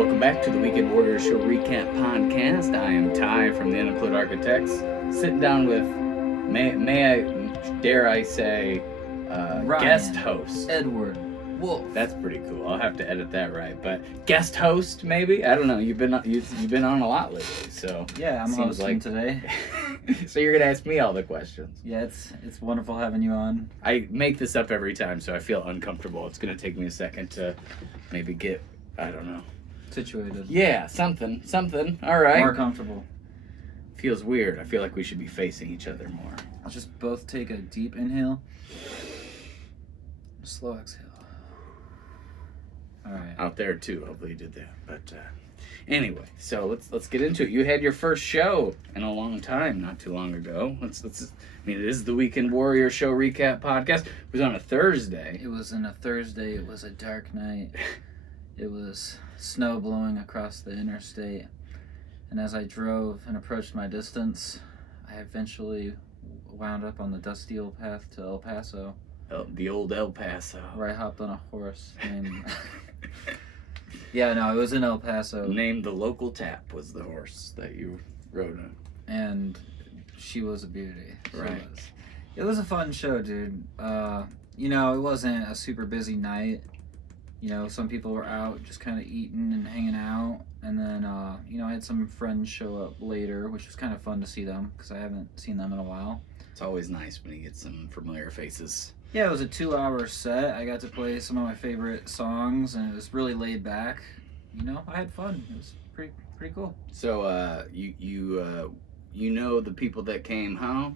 Welcome back to the Weekend Warrior Show Recap Podcast. I am Ty from the Unemployed Architects, sitting down with, dare I say, Ryan guest host. Edward Wolf. That's pretty cool. I'll have to edit that right, but guest host maybe. I don't know. You've been on a lot lately, so Yeah, I'm hosting today. So you're gonna ask me all the questions. Yeah, it's wonderful having you on. I make this up every time, so I feel uncomfortable. It's gonna take me a second to maybe get, I don't know. Situated. Yeah, something. All right. More comfortable. Feels weird. I feel like we should be facing each other more. Let's just both take a deep inhale. Slow exhale. All right. Out there too. Hopefully you did that. But anyway, so let's get into it. You had your first show in a long time, not too long ago. It is the Weekend Warrior Show Recap Podcast. It was on a Thursday. It was on a Thursday. It was a dark night. It was snow blowing across the interstate. And as I drove and approached my distance, I eventually wound up on the dusty old path to El Paso. The old El Paso. Where I hopped on a horse named... Yeah, no, it was in El Paso. Named the Local Tap was the horse that you rode on. And she was a beauty. Right. It was a fun show, dude. It wasn't a super busy night. Some people were out just kind of eating and hanging out. And then, I had some friends show up later, which was kind of fun to see them because I haven't seen them in a while. It's always nice when you get some familiar faces. Yeah, it was a 2-hour set. I got to play some of my favorite songs, and it was really laid back. I had fun. It was pretty cool. So, you know the people that came, huh?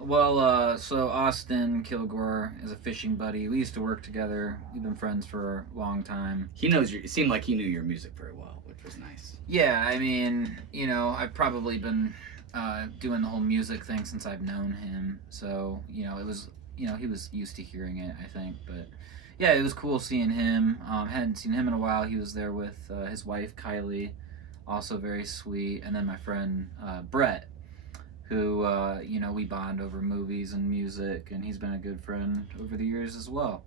Well, so Austin Kilgore is a fishing buddy. We used to work together. We've been friends for a long time. It seemed like he knew your music very well, which was nice. Yeah, I've probably been doing the whole music thing since I've known him. So, he was used to hearing it, I think. But, yeah, it was cool seeing him. Hadn't seen him in a while. He was there with his wife, Kylie, also very sweet. And then my friend, Brett, who, we bond over movies and music, and he's been a good friend over the years as well.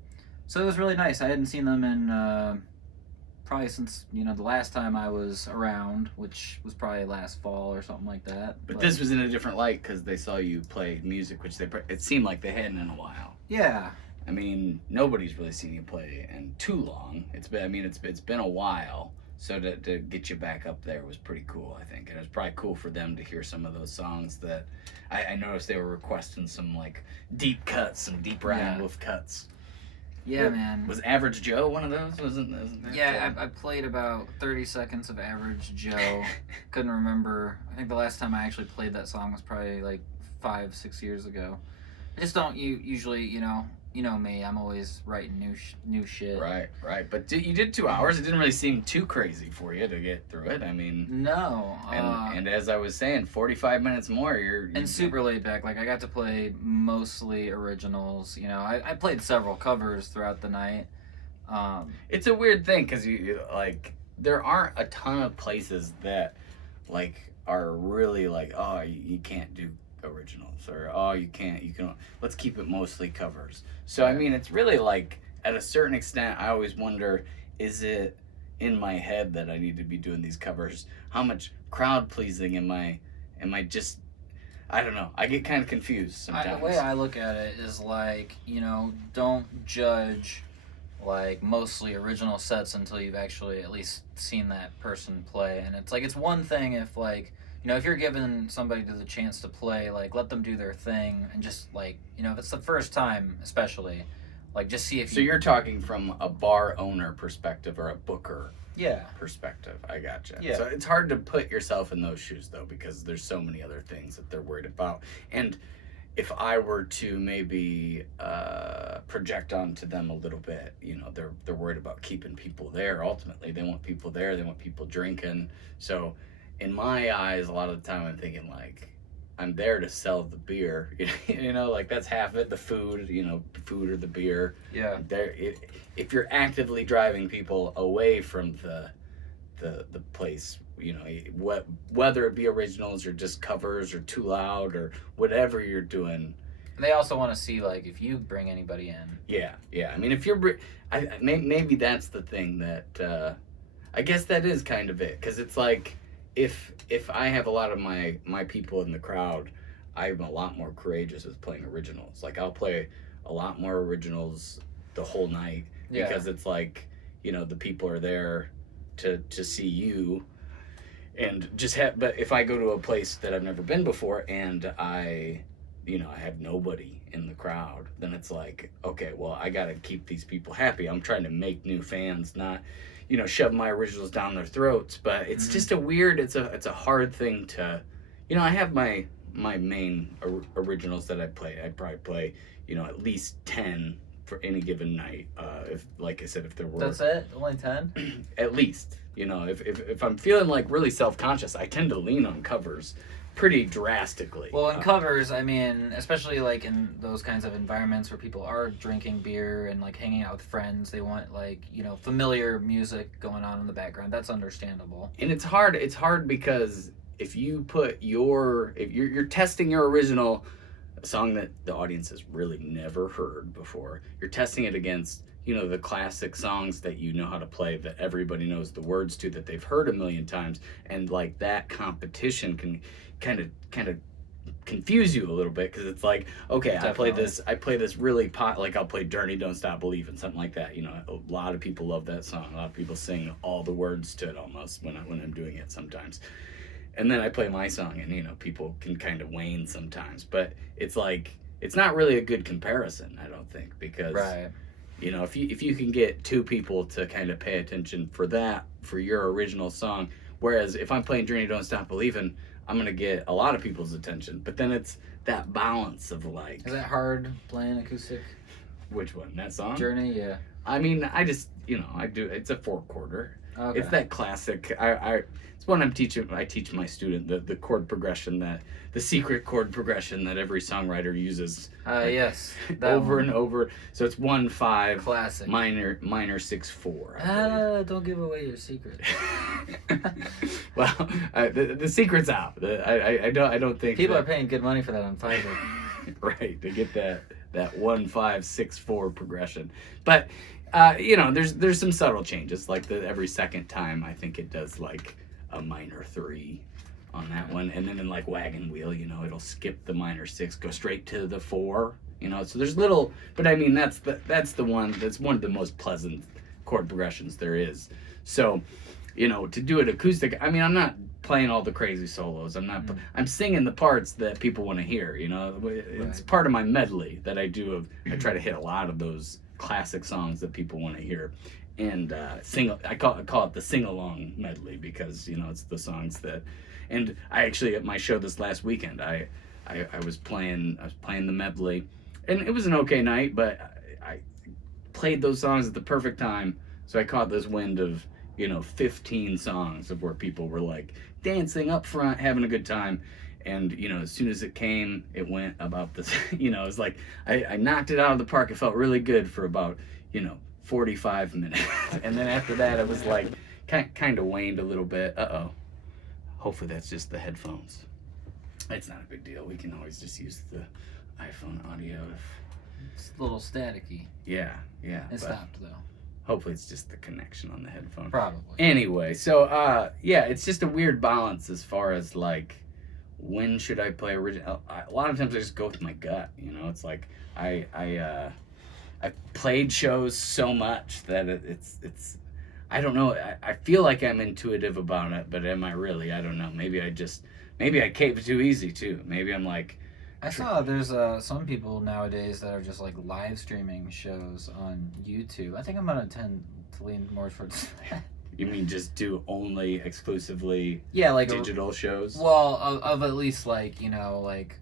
So it was really nice. I hadn't seen them in probably since, the last time I was around, which was probably last fall or something like that. But this was in a different light because they saw you play music, which it seemed like they hadn't in a while. Yeah. I mean, nobody's really seen you play in too long. It's been a while. So to get you back up there was pretty cool, I think. And it was probably cool for them to hear some of those songs that I noticed they were requesting some like deep cuts, some deep Ryan Wolf cuts. Yeah, man. Was Average Joe one of those? Wasn't that? Yeah, I played about 30 seconds of Average Joe. Couldn't remember. I think the last time I actually played that song was probably like 5-6 years ago. I just don't usually, you know me, I'm always writing new shit. Right. But you did 2 hours. It didn't really seem too crazy for you to get through it. I mean... No. And as I was saying, 45 minutes more, you're super laid back. Like, I got to play mostly originals. I played several covers throughout the night. It's a weird thing, because you there aren't a ton of places that, are really oh, you can't do originals, or oh, you can let's keep it mostly covers. So I mean, it's really at a certain extent I always wonder, is it in my head that I need to be doing these covers? How much crowd pleasing am I just, I don't know, I get kind of confused sometimes. The way I look at it is don't judge mostly original sets until you've actually at least seen that person play. And it's one thing if if you're giving somebody the chance to play, let them do their thing, and just if it's the first time, especially, just see if. So you're talking from a bar owner perspective or a booker perspective. I gotcha. Yeah. So it's hard to put yourself in those shoes though, because there's so many other things that they're worried about. And if I were to maybe project onto them a little bit, they're worried about keeping people there. Ultimately, they want people there. They want people drinking. So. In my eyes, a lot of the time I'm thinking I'm there to sell the beer, that's half of it, the food, food or the beer. Yeah. If you're actively driving people away from the place, whether it be originals or just covers or too loud or whatever you're doing. They also want to see if you bring anybody in. Yeah. I mean, if you're, maybe that's the thing that. I guess that is kind of it, because it's like if I have a lot of my people in the crowd, I'm a lot more courageous with playing originals. Like I'll play a lot more originals the whole night Yeah. because it's like, the people are there to see you and just have. But if I go to a place that I've never been before and I have nobody in the crowd, then it's like, okay, well, I got to keep these people happy. I'm trying to make new fans, not shove my originals down their throats. But it's just a weird, it's a hard thing to, I have my main originals that I play. I probably play at least 10 for any given night. If, like I said, if there were, That's it? Only 10? at least, if I'm feeling like really self-conscious, I tend to lean on covers pretty drastically. Well, in covers, I mean, especially like in those kinds of environments where people are drinking beer and like hanging out with friends, they want like, familiar music going on in the background. That's understandable. And it's hard because if you put if you're testing your original, a song that the audience has really never heard before, you're testing it against the classic songs that you know how to play, that everybody knows the words to, that they've heard a million times, and like that competition can kind of confuse you a little bit, because it's like, okay, Definitely. I play this really like I'll play Journey Don't Stop Believing, something like that. A lot of people love that song. A lot of people sing all the words to it almost when I'm doing it sometimes. And then I play my song, and people can kind of wane sometimes, but it's like, it's not really a good comparison, I don't think, because Right. if you can get two people to kind of pay attention for your original song, whereas if I'm playing Journey Don't Stop Believing, I'm gonna get a lot of people's attention. But then it's that balance of like, Is that hard playing acoustic? which one? That song? Journey, yeah. I mean, I just I do. It's a 4/4. Okay. It's that classic. It's one I teach my student the chord progression, the secret chord progression that every songwriter uses. Yes. That Over one. and over. So it's 1/5. Classic. Minor 6/4. Don't give away your secret. Well, the secret's out. I don't think People that, are paying good money for that on Fiverr. right, to get that 1/5 6/4 progression. But there's some subtle changes. Like every second time, I think it does like a minor 3 on that one, and then in like Wagon Wheel, it'll skip the minor 6, go straight to the 4. So there's little, but I mean that's one of the most pleasant chord progressions there is. So, to do it acoustic, I mean, I'm not playing all the crazy solos. I'm singing the parts that people want to hear. It's part of my medley that I do. I try to hit a lot of those classic songs that people want to hear, and I call it the sing along medley, because it's the songs that. And I actually, at my show this last weekend, I was playing the medley, and it was an okay night, but I played those songs at the perfect time, so I caught this wind of 15 songs of where people were like dancing up front, having a good time. And as soon as it came, it went about this. It was like I knocked it out of the park. It felt really good for about 45 minutes, and then after that, it was like kind of waned a little bit. Hopefully that's just the headphones. It's not a big deal. We can always just use the iPhone audio. It's a little staticky. Yeah. It stopped though. Hopefully it's just the connection on the headphone. Probably. Anyway, so it's just a weird balance as far as like, when should I play original? A lot of times I just go with my gut. It's like I played shows so much that it's I don't know. I feel like I'm intuitive about it, but am I really? I don't know. Maybe I cave too easy too. Maybe I'm like. I saw there's some people nowadays that are just like live streaming shows on YouTube. I think I'm gonna tend to lean more towards that. You mean just do only exclusively like digital shows? Well, of at least like like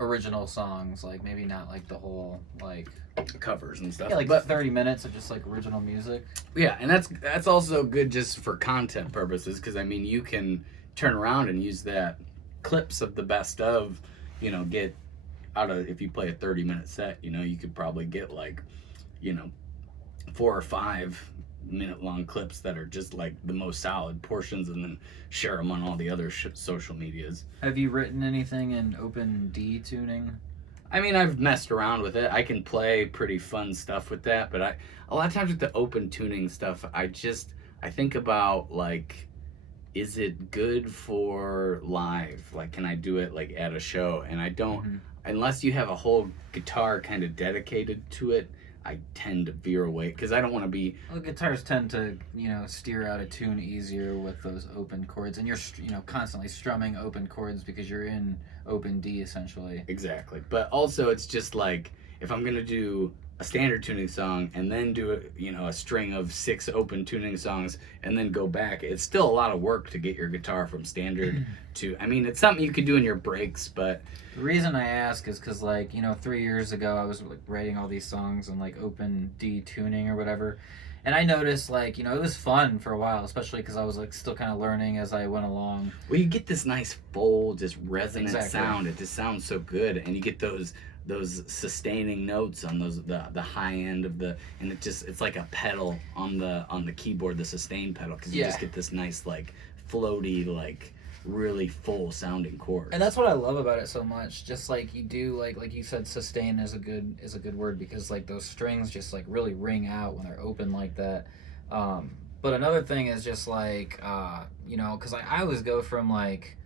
original songs, like maybe not like the whole like covers and stuff. Yeah, like but 30 minutes of just like original music. Yeah, and that's also good just for content purposes, because I mean you can turn around and use that clips of the best of, get out of, if you play a 30-minute set, you could probably get like 4 or 5 minute long clips that are just like the most solid portions, and then share them on all the other social medias. Have you written anything in open D tuning? I mean, I've messed around with it. I can play pretty fun stuff with that, but a lot of times with the open tuning stuff, I I think about like, is it good for live? Like, can I do it like at a show? And I don't, Hmm. unless you have a whole guitar kind of dedicated to it. I tend to veer away because I don't want to be Well, guitars tend to, steer out a tune easier with those open chords, and you're, constantly strumming open chords because you're in open D essentially. exactly. But also, it's just like if I'm gonna do a standard tuning song and then do a string of 6 open tuning songs and then go back, it's still a lot of work to get your guitar from standard to. I mean, it's something you could do in your breaks, but The reason I ask is because, like, 3 years ago, I was like writing all these songs in like open D tuning or whatever, and I noticed, like, it was fun for a while, especially because I was like still kind of learning as I went along. well, you get this nice full, just resonant Exactly. sound. It just sounds so good, and you get those sustaining notes on the high end of the, and it's like a pedal on the keyboard, the sustain pedal, because you just get this nice like floaty, like really full sounding chord. And that's what I love about it so much. Just like you do, like you said, sustain is a good word, because like those strings just like really ring out when they're open like that. But another thing is just like because I always go from like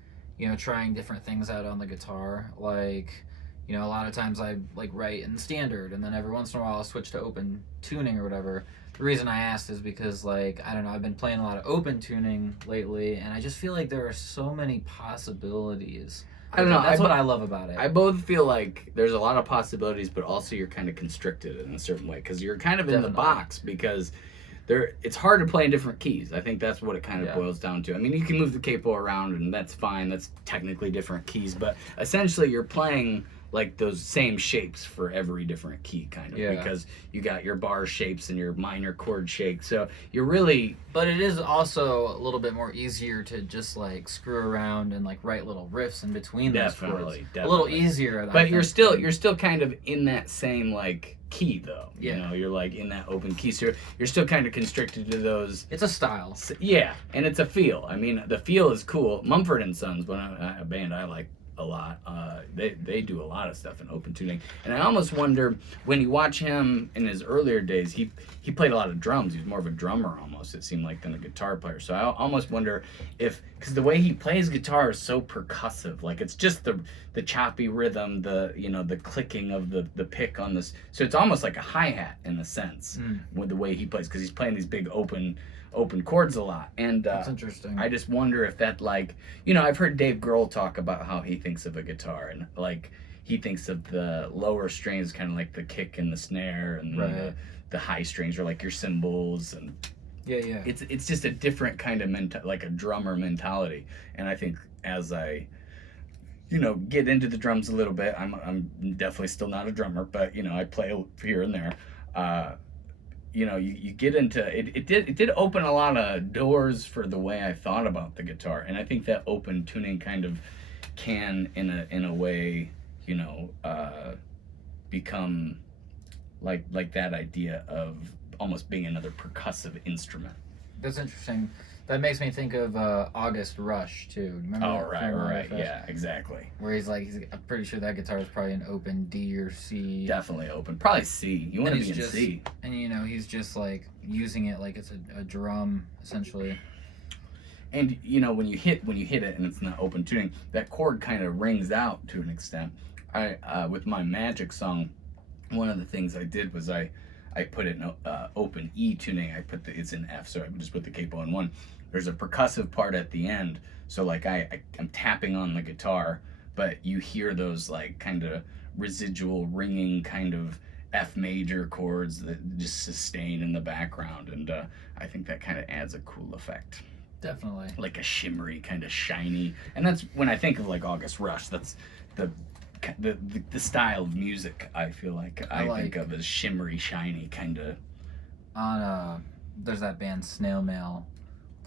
trying different things out on the guitar. Like a lot of times I like write in standard, and then every once in a while I'll switch to open tuning or whatever. The reason I asked is because, like, I don't know, I've been playing a lot of open tuning lately, and I just feel like there are so many possibilities. I don't know. That's what I love about it. I both feel like there's a lot of possibilities, but also you're kind of constricted in a certain way because you're kind of in the box because it's hard to play in different keys. I think that's what it kind of boils down to. I mean, you can move the capo around, and that's fine. That's technically different keys, but essentially you're playing like those same shapes for every different key, kind of, because you got your bar shapes and your minor chord shapes. So you're really, but it is also a little bit more easier to just like screw around and like write little riffs in between those chords. Definitely. A little easier. But you're still kind of in that same like key though. You're like in that open key, so you're still kind of constricted to those. It's a style. Yeah, and it's a feel. I mean, the feel is cool. Mumford and Sons, a band I like a lot. They do a lot of stuff in open tuning, and I almost wonder when you watch him in his earlier days, he played a lot of drums. He was more of a drummer almost, it seemed like, than a guitar player. So I almost wonder if, because the way he plays guitar is so percussive, like it's just the choppy rhythm, the clicking of the pick on this. So it's almost like a hi-hat in a sense with the way he plays, because he's playing these big open chords a lot. And that's interesting. I just wonder if that, like, I've heard Dave Grohl talk about how he thinks of a guitar, and like he thinks of the lower strings kind of like the kick and the snare, and the high strings are like your cymbals, and it's just a different kind of like a drummer mentality. And I think as I get into the drums a little bit, I'm definitely still not a drummer, but I play here and there. You get into it. It did open a lot of doors for the way I thought about the guitar, and I think that open tuning kind of can, in a way, become like that idea of almost being another percussive instrument. That's interesting. That makes me think of August Rush too. Remember? Oh, right, yeah, exactly. Where I'm pretty sure that guitar is probably an open D or C. Definitely open, probably C. You want to be in C. And he's just like using it like it's a drum essentially. And when you hit it and it's not open tuning, that chord kind of rings out to an extent. With my Magic song, one of the things I did was I put it in open E tuning. It's in F, so I just put the capo in 1. There's a percussive part at the end, so like I'm tapping on the guitar, but you hear those like kind of residual ringing kind of F major chords that just sustain in the background, and I think that kind of adds a cool effect. Definitely. Like a shimmery, kind of shiny, and that's when I think of like August Rush. That's the style of music I feel like I think of as shimmery, shiny, kind of. There's that band Snail Mail,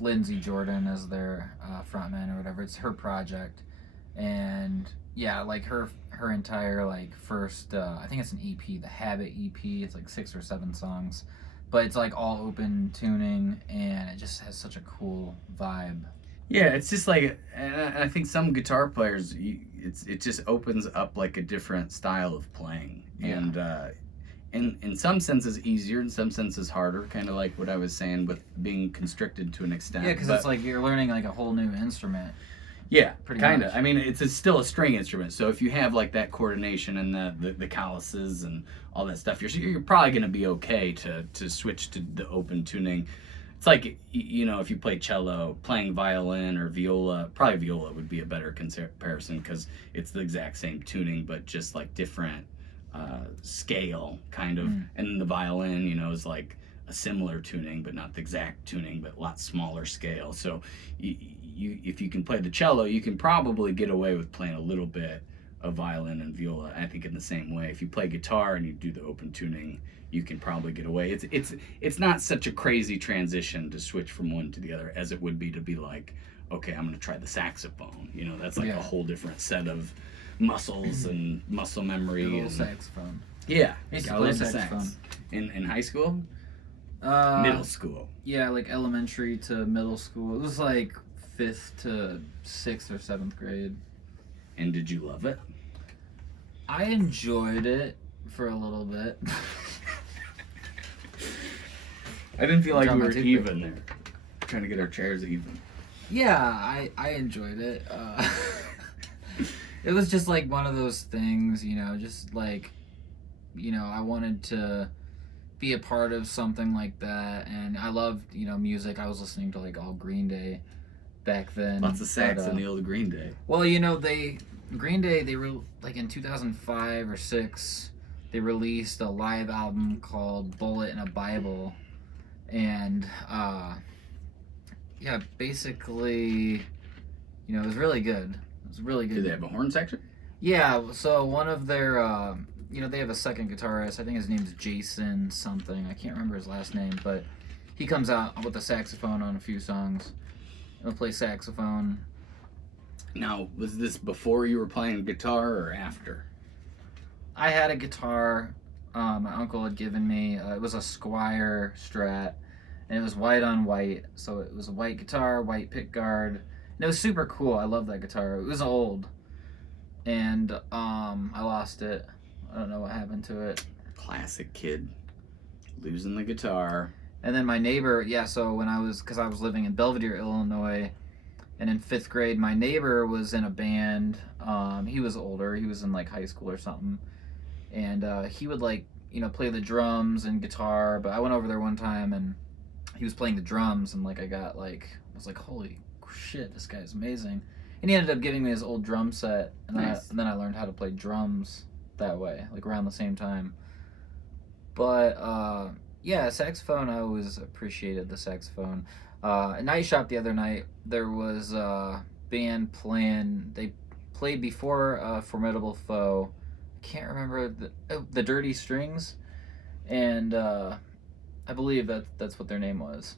Lindsey Jordan as their frontman or whatever. It's her project, and like her entire like first I think it's an EP, the Habit EP. It's like 6 or 7 songs, but it's like all open tuning, and it just has such a cool vibe. Yeah, it's just like, and I think some guitar players, it just opens up like a different style of playing, and in some senses easier, in some senses harder, kind of like what I was saying with being constricted to an extent. Yeah, because it's like you're learning like a whole new instrument. Yeah, Pretty kind much. of. I mean, still a string instrument, so if you have like that coordination and the calluses and all that stuff, you're probably going to be okay to switch to the open tuning. It's like, you know, if you play cello, playing violin or viola, probably viola would be a better comparison because it's the exact same tuning, but just like different scale, kind of. And the violin, you know, is like a similar tuning, but not the exact tuning, but a lot smaller scale. So if you can play the cello, you can probably get away with playing a little bit of violin and viola. I think in the same way, if you play guitar and you do the open tuning, you can probably get away. It's not such a crazy transition to switch from one to the other as it would be to be like, okay, I'm going to try the saxophone. You know, that's like a whole different set of muscles and muscle memory. The little and saxophone. Yeah, I used to I play love the saxophone. sax. In high school, middle school. Yeah, like elementary to middle school. It was like 5th to 6th or 7th grade. And did you love it? I enjoyed it for a little bit. I didn't feel like Drop we my were toothpick. even there. Trying to get our chairs even. Yeah, I enjoyed it. It was just like one of those things, you know, just like, you know, I wanted to be a part of something like that, and I loved, you know, music. I was listening to like all Green Day back then. Lots of sax but, in the old Green Day. Well, you know, Green Day, they were like in 2005 or 6, they released a live album called Bullet in a Bible, and yeah, basically, you know, it was really good. It was really good. Did they have a horn section? Yeah, so one of their, you know, they have a second guitarist. I think his name's Jason something. I can't remember his last name, but he comes out with a saxophone on a few songs. He'll play saxophone. Now, was this before you were playing guitar or after? I had a guitar my uncle had given me. It was a Squier Strat, and it was white on white. So it was a white guitar, white pick guard, and it was super cool. I love that guitar. It was old, and I lost it. I don't know what happened to it. Classic kid. Losing the guitar. And then my neighbor, yeah, so because I was living in Belvedere, Illinois, and in 5th grade, my neighbor was in a band. He was older. He was in like high school or something. And he would like, you know, play the drums and guitar. But I went over there one time and he was playing the drums, and like I was like, holy shit, this guy's amazing. And he ended up giving me his old drum set, and then I learned how to play drums that way, like around the same time. But yeah, saxophone, I always appreciated the saxophone. At Night Shop the other night, there was a band playing. They played before Formidable Foe. I can't remember the Dirty Strings, and I believe that's what their name was.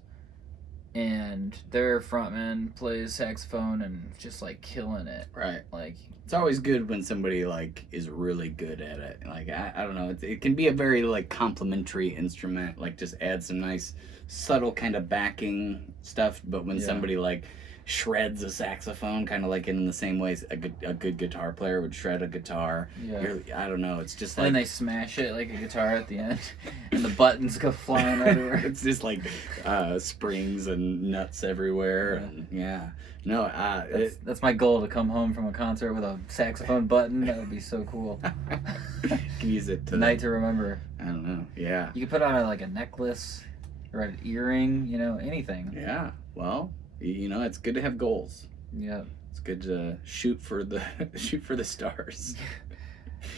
And their frontman plays saxophone and just like killing it. Right. Like, it's always good when somebody like is really good at it. Like I don't know, it can be a very like complimentary instrument. Like just add some nice subtle kind of backing stuff. But when somebody like shreds a saxophone, kind of like in the same way a good guitar player would shred a guitar. yeah. I don't know. It's just And like then they smash it like a guitar at the end, and the buttons go flying everywhere. it's just like springs and nuts everywhere. Yeah. And no, That's my goal, to come home from a concert with a saxophone button. That would be so cool. can use it to Night to remember. I don't know. Yeah. You could put on like a necklace or an earring, you know, anything. Yeah. Well, you know, it's good to have goals. Yeah. It's good to shoot for the stars.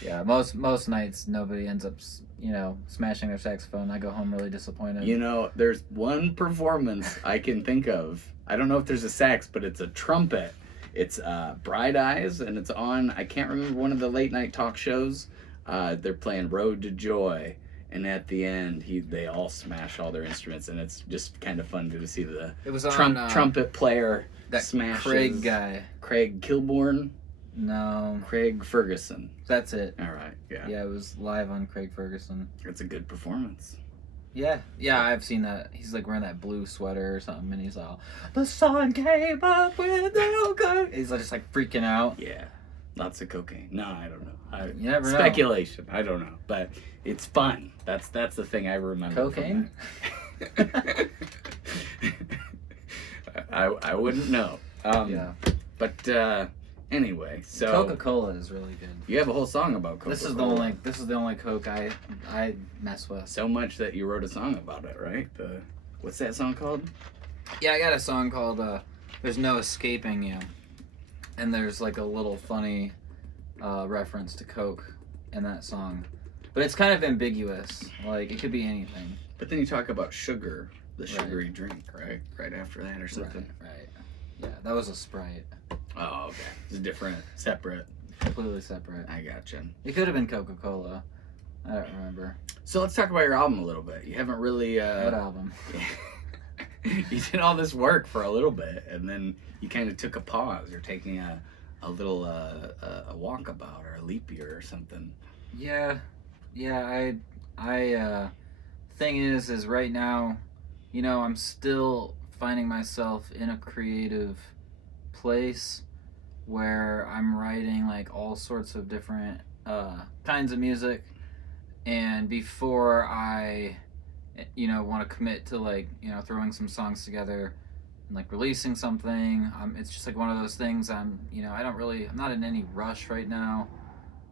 Yeah. Most nights nobody ends up, you know, smashing their saxophone. I go home really disappointed. You know, there's one performance I can think of. I don't know if there's a sax, but it's a trumpet. It's Bright Eyes, and it's on, I can't remember, one of the late night talk shows. They're playing Road to Joy, and at the end, they all smash all their instruments, and it's just kind of fun to see the It was on trumpet player that smashes. Craig guy. Craig Kilborn? No, Craig Ferguson. that's it. All right, yeah. Yeah, it was live on Craig Ferguson. It's a good performance. Yeah, I've seen that. He's like wearing that blue sweater or something, and he's all, the sun came up with no good. He's just like freaking out. Yeah. Lots of cocaine. No, I don't know. You never know. Speculation. I don't know, but it's fun. That's the thing I remember. Cocaine? From that. I wouldn't know. Yeah. But anyway, so Coca-Cola is really good. you have a whole song about Coca-Cola. This is the only Coke I mess with. So much that you wrote a song about it, right? What's that song called? Yeah, I got a song called "There's No Escaping You," and there's like a little funny reference to Coke in that song, but it's kind of ambiguous. Like it could be anything. But then you talk about sugar, the sugary drink, right? Right after that or something. Right. Yeah, that was a Sprite. Oh, okay. It's different, separate. Completely separate. I gotcha. It could have been Coca-Cola. I don't remember. So let's talk about your album a little bit. You haven't really. What album? You did all this work for a little bit, and then you kind of took a pause. You're taking a little a walkabout or a leap year or something. Yeah. I thing is right now, I'm still finding myself in a creative place where I'm writing like all sorts of different kinds of music, and before I want to commit to like throwing some songs together and like releasing something, it's just like one of those things. I'm not in any rush right now.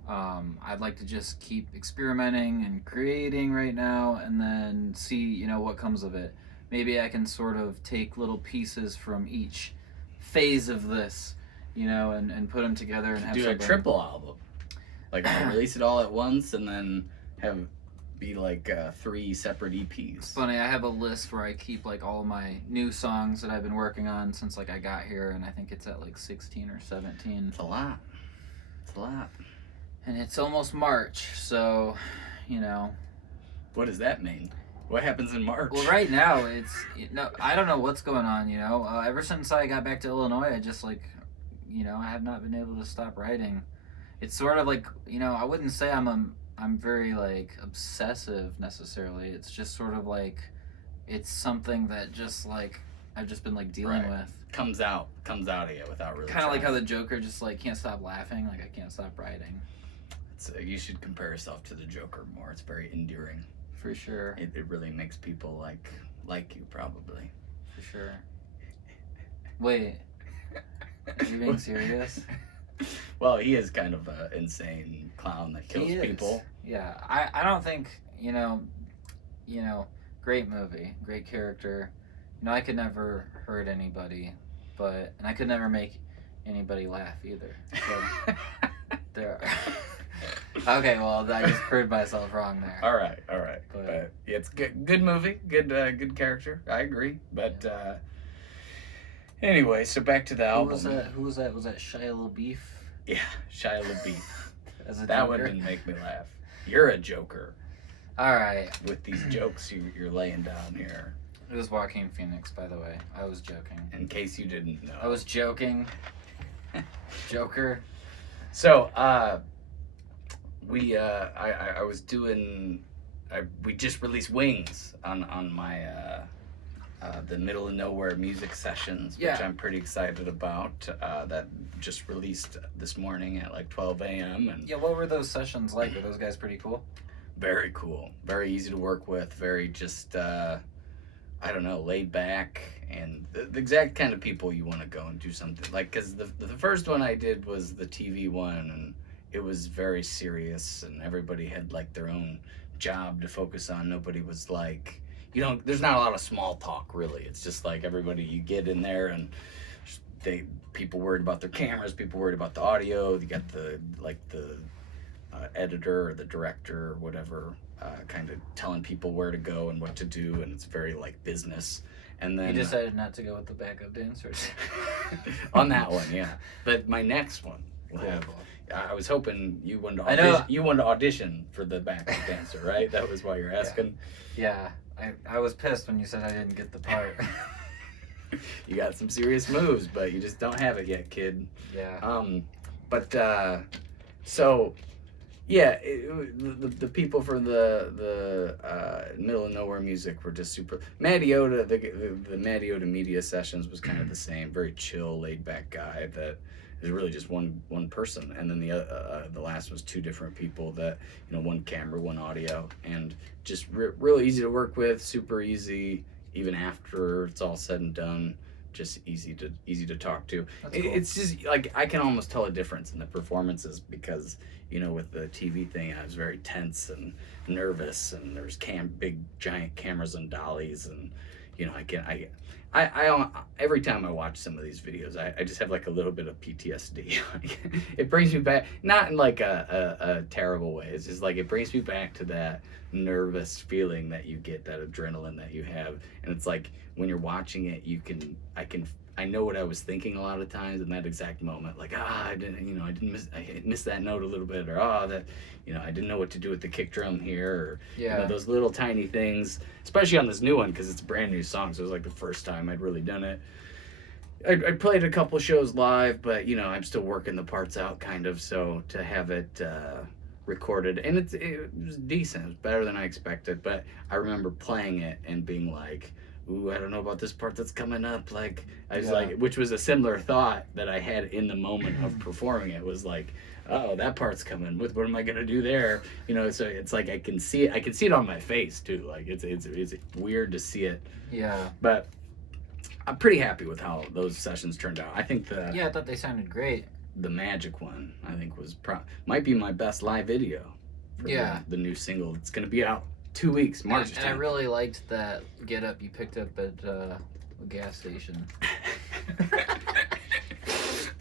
I'd like to just keep experimenting and creating right now, and then see what comes of it. Maybe I can sort of take little pieces from each phase of this, and put them together and have do a triple album, like release it all at once, and then have be like 3 separate EPs. It's funny, I have a list where I keep like all my new songs that I've been working on since like I got here, and I think it's at like 16 or 17. It's a lot. And it's almost March, so What does that mean? What happens in March? Well, right now it's I don't know what's going on. Ever since I got back to Illinois, I just like I have not been able to stop writing. It's sort of like I wouldn't say I'm very like obsessive necessarily. It's just sort of like it's something that just like I've just been like dealing with. Comes out of you without really. Kind of like how the Joker just like can't stop laughing. Like I can't stop writing. You should compare yourself to the Joker more. It's very endearing. For sure. It really makes people like you, probably. For sure. Wait. Are you being serious? Well, he is kind of an insane clown that kills people. Yeah. I don't think, great movie, great character. I could never hurt anybody, and I could never make anybody laugh either. So there. Okay, well, I just proved myself wrong there. All right. But yeah, it's good movie, good character. I agree. But anyway, so back to the album. Who was that? Was that Shia LaBeouf? Yeah, Shia LaBeouf. That wouldn't make me laugh. You're a joker. All right. With these jokes you're laying down here. It was Joaquin Phoenix, by the way. I was joking. In case you didn't know. I was joking. Joker. So, we just released Wings on my the Middle of Nowhere music sessions, which I'm pretty excited about. That just released this morning at like 12 a.m. And yeah, what were those sessions like? Were those guys pretty cool? Very cool. Very easy to work with. Very just laid back, and the exact kind of people you want to go and do something like. Because the first one I did was the TV one, and it was very serious, and everybody had like their own job to focus on. Nobody was like, there's not a lot of small talk really. It's just like everybody, you get in there, and people worried about their cameras, people worried about the audio. You got the editor or the director or whatever, kind of telling people where to go and what to do, and it's very like business. And then you decided not to go with the backup dancers on that one, yeah. But my next one will have. I was hoping you wanted to audition for the backup dancer, right? That was why you're asking. Yeah. I was pissed when you said I didn't get the part. You got some serious moves, but you just don't have it yet, kid. Yeah. So, yeah, the people for the Middle of Nowhere music were just super. Matt Yoda, the Matt Yoda media sessions was kind of the same. Very chill, laid back guy that is really just one person, and then the last was two different people that, one camera, one audio, and just real easy to work with, super easy, even after it's all said and done, just easy to talk to. That's cool. It's just like I can almost tell a difference in the performances because with the TV thing I was very tense and nervous, and there's big giant cameras and dollies, and I every time I watch some of these videos, I just have like a little bit of PTSD. It brings me back, not in like a terrible way. It's just like it brings me back to that nervous feeling that you get, that adrenaline that you have, and it's like when you're watching it, I know what I was thinking a lot of times in that exact moment. Like, I missed that note a little bit, or that, I didn't know what to do with the kick drum here, or those little tiny things, especially on this new one because it's a brand new song. So it was like the first time I'd really done it. I played a couple shows live, but I'm still working the parts out kind of. So to have it recorded, and it was decent. It was better than I expected. But I remember playing it and being like, ooh, I don't know about this part that's coming up. Like, I was like, which was a similar thought that I had in the moment of performing it, was like, oh, that part's coming. What am I gonna do there? So it's like I can see it. I can see it on my face too. Like it's weird to see it. Yeah. But I'm pretty happy with how those sessions turned out. I think I thought they sounded great. The Magic one, I think, was might be my best live video. For the new single. It's gonna be out 2 weeks, March 10th. And I really liked that get up you picked up at a gas station.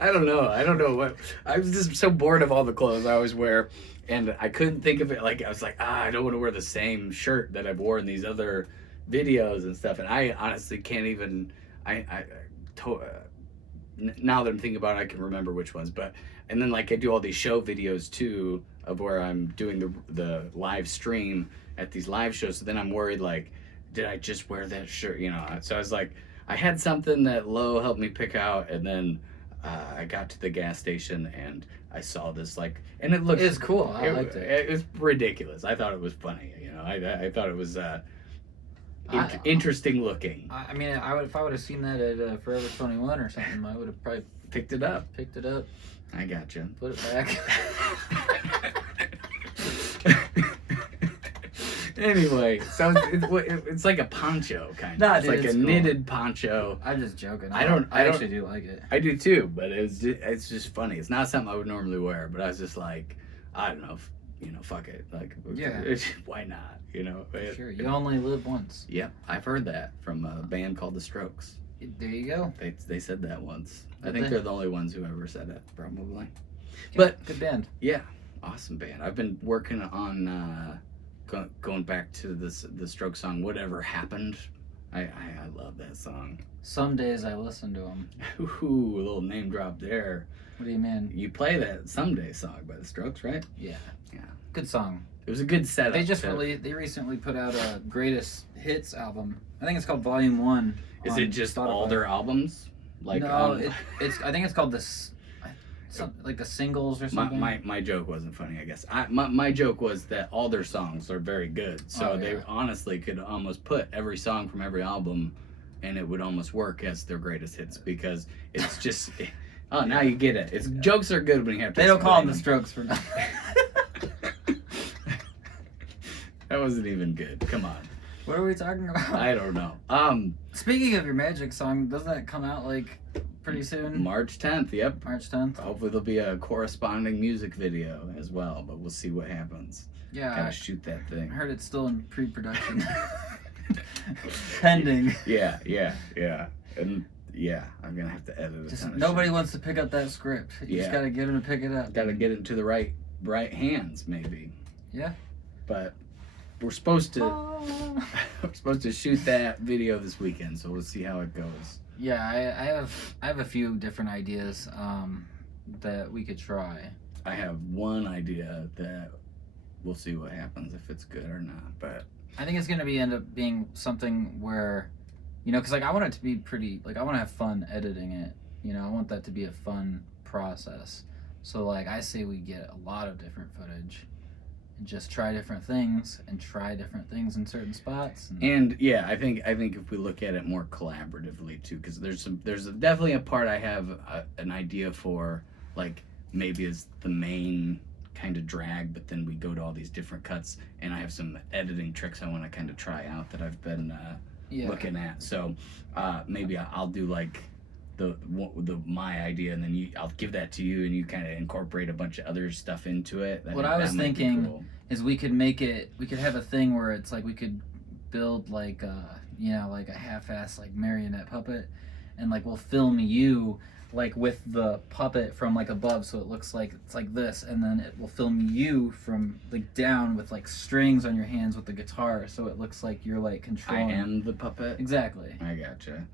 I don't know what. I was just so bored of all the clothes I always wear, and I couldn't think of it. Like, I was like, I don't want to wear the same shirt that I've worn in these other videos and stuff. And I honestly can't even. Now that I'm thinking about it, I can remember which ones. And then like I do all these show videos too, of where I'm doing the live stream at these live shows. So then I'm worried, like, did I just wear that shirt? So I was like, I had something that Lo helped me pick out, and then I got to the gas station and I saw this, like, and it looked. It's cool. I liked it. It was ridiculous. I thought it was funny. I thought it was interesting looking. I mean, if I would have seen that at Forever 21 or something, I would have probably picked it up. I gotcha. Put it back. Anyway, so it's like a poncho kind of. It's like a knitted poncho. I'm just joking. I actually do like it. I do too, but it's just funny. It's not something I would normally wear, but I was just like, I don't know, fuck it. Like, why not? Sure, you only live once. Yep, I've heard that from a band called The Strokes. There you go. They said that once. I think they're the only ones who ever said it, probably. But good band. Yeah, awesome band. I've been working on going back to the Strokes song, Whatever Happened. I love that song. Some days I listen to them. Ooh, a little name drop there. What do you mean? You play that Someday song by the Strokes, right? Yeah. Good song. It was a good setup. They recently put out a greatest hits album. I think it's called Volume 1. Is it just Spotify. All their albums? Like, no, it's. I think it's called like the singles or something. My joke wasn't funny, I guess. My joke was that all their songs are very good. So they honestly could almost put every song from every album, and it would almost work as their greatest hits, because it's just. Oh, now you get it. Jokes are good when you have to. They don't call them the Strokes for nothing. That wasn't even good. Come on. What are we talking about? I don't know. Speaking of your Magic song, doesn't that come out like pretty soon? March 10th, yep. March 10th. Hopefully there'll be a corresponding music video as well, but we'll see what happens. Yeah. Gotta shoot that thing. I heard it's still in pre-production. Pending. Yeah. And I'm gonna have to edit it. Nobody wants to pick up that script. You just gotta get them to pick it up. Gotta get it into the right hands, maybe. Yeah. But we're supposed to shoot that video this weekend, so we'll see how it goes. Yeah, I have a few different ideas that we could try. I have one idea that we'll see what happens, if it's good or not. But I think it's gonna end up being something where, because like I want it to be pretty, like I want to have fun editing it. I want that to be a fun process. So like I say we get a lot of different footage. Just try different things in certain spots. And yeah, I think if we look at it more collaboratively too, because there's definitely a part I have an idea for like maybe as the main kind of drag, but then we go to all these different cuts, and I have some editing tricks I want to kind of try out that I've been looking at. So maybe I'll do like the my idea, and then I'll give that to you, and you kind of incorporate a bunch of other stuff into it. What I was thinking is we could have a thing where it's like we could build like like a half-ass like marionette puppet, and like we'll film you like with the puppet from like above, so it looks like it's like this, and then it will film you from like down with like strings on your hands with the guitar, so it looks like you're like controlling. I am the puppet. Exactly. I gotcha.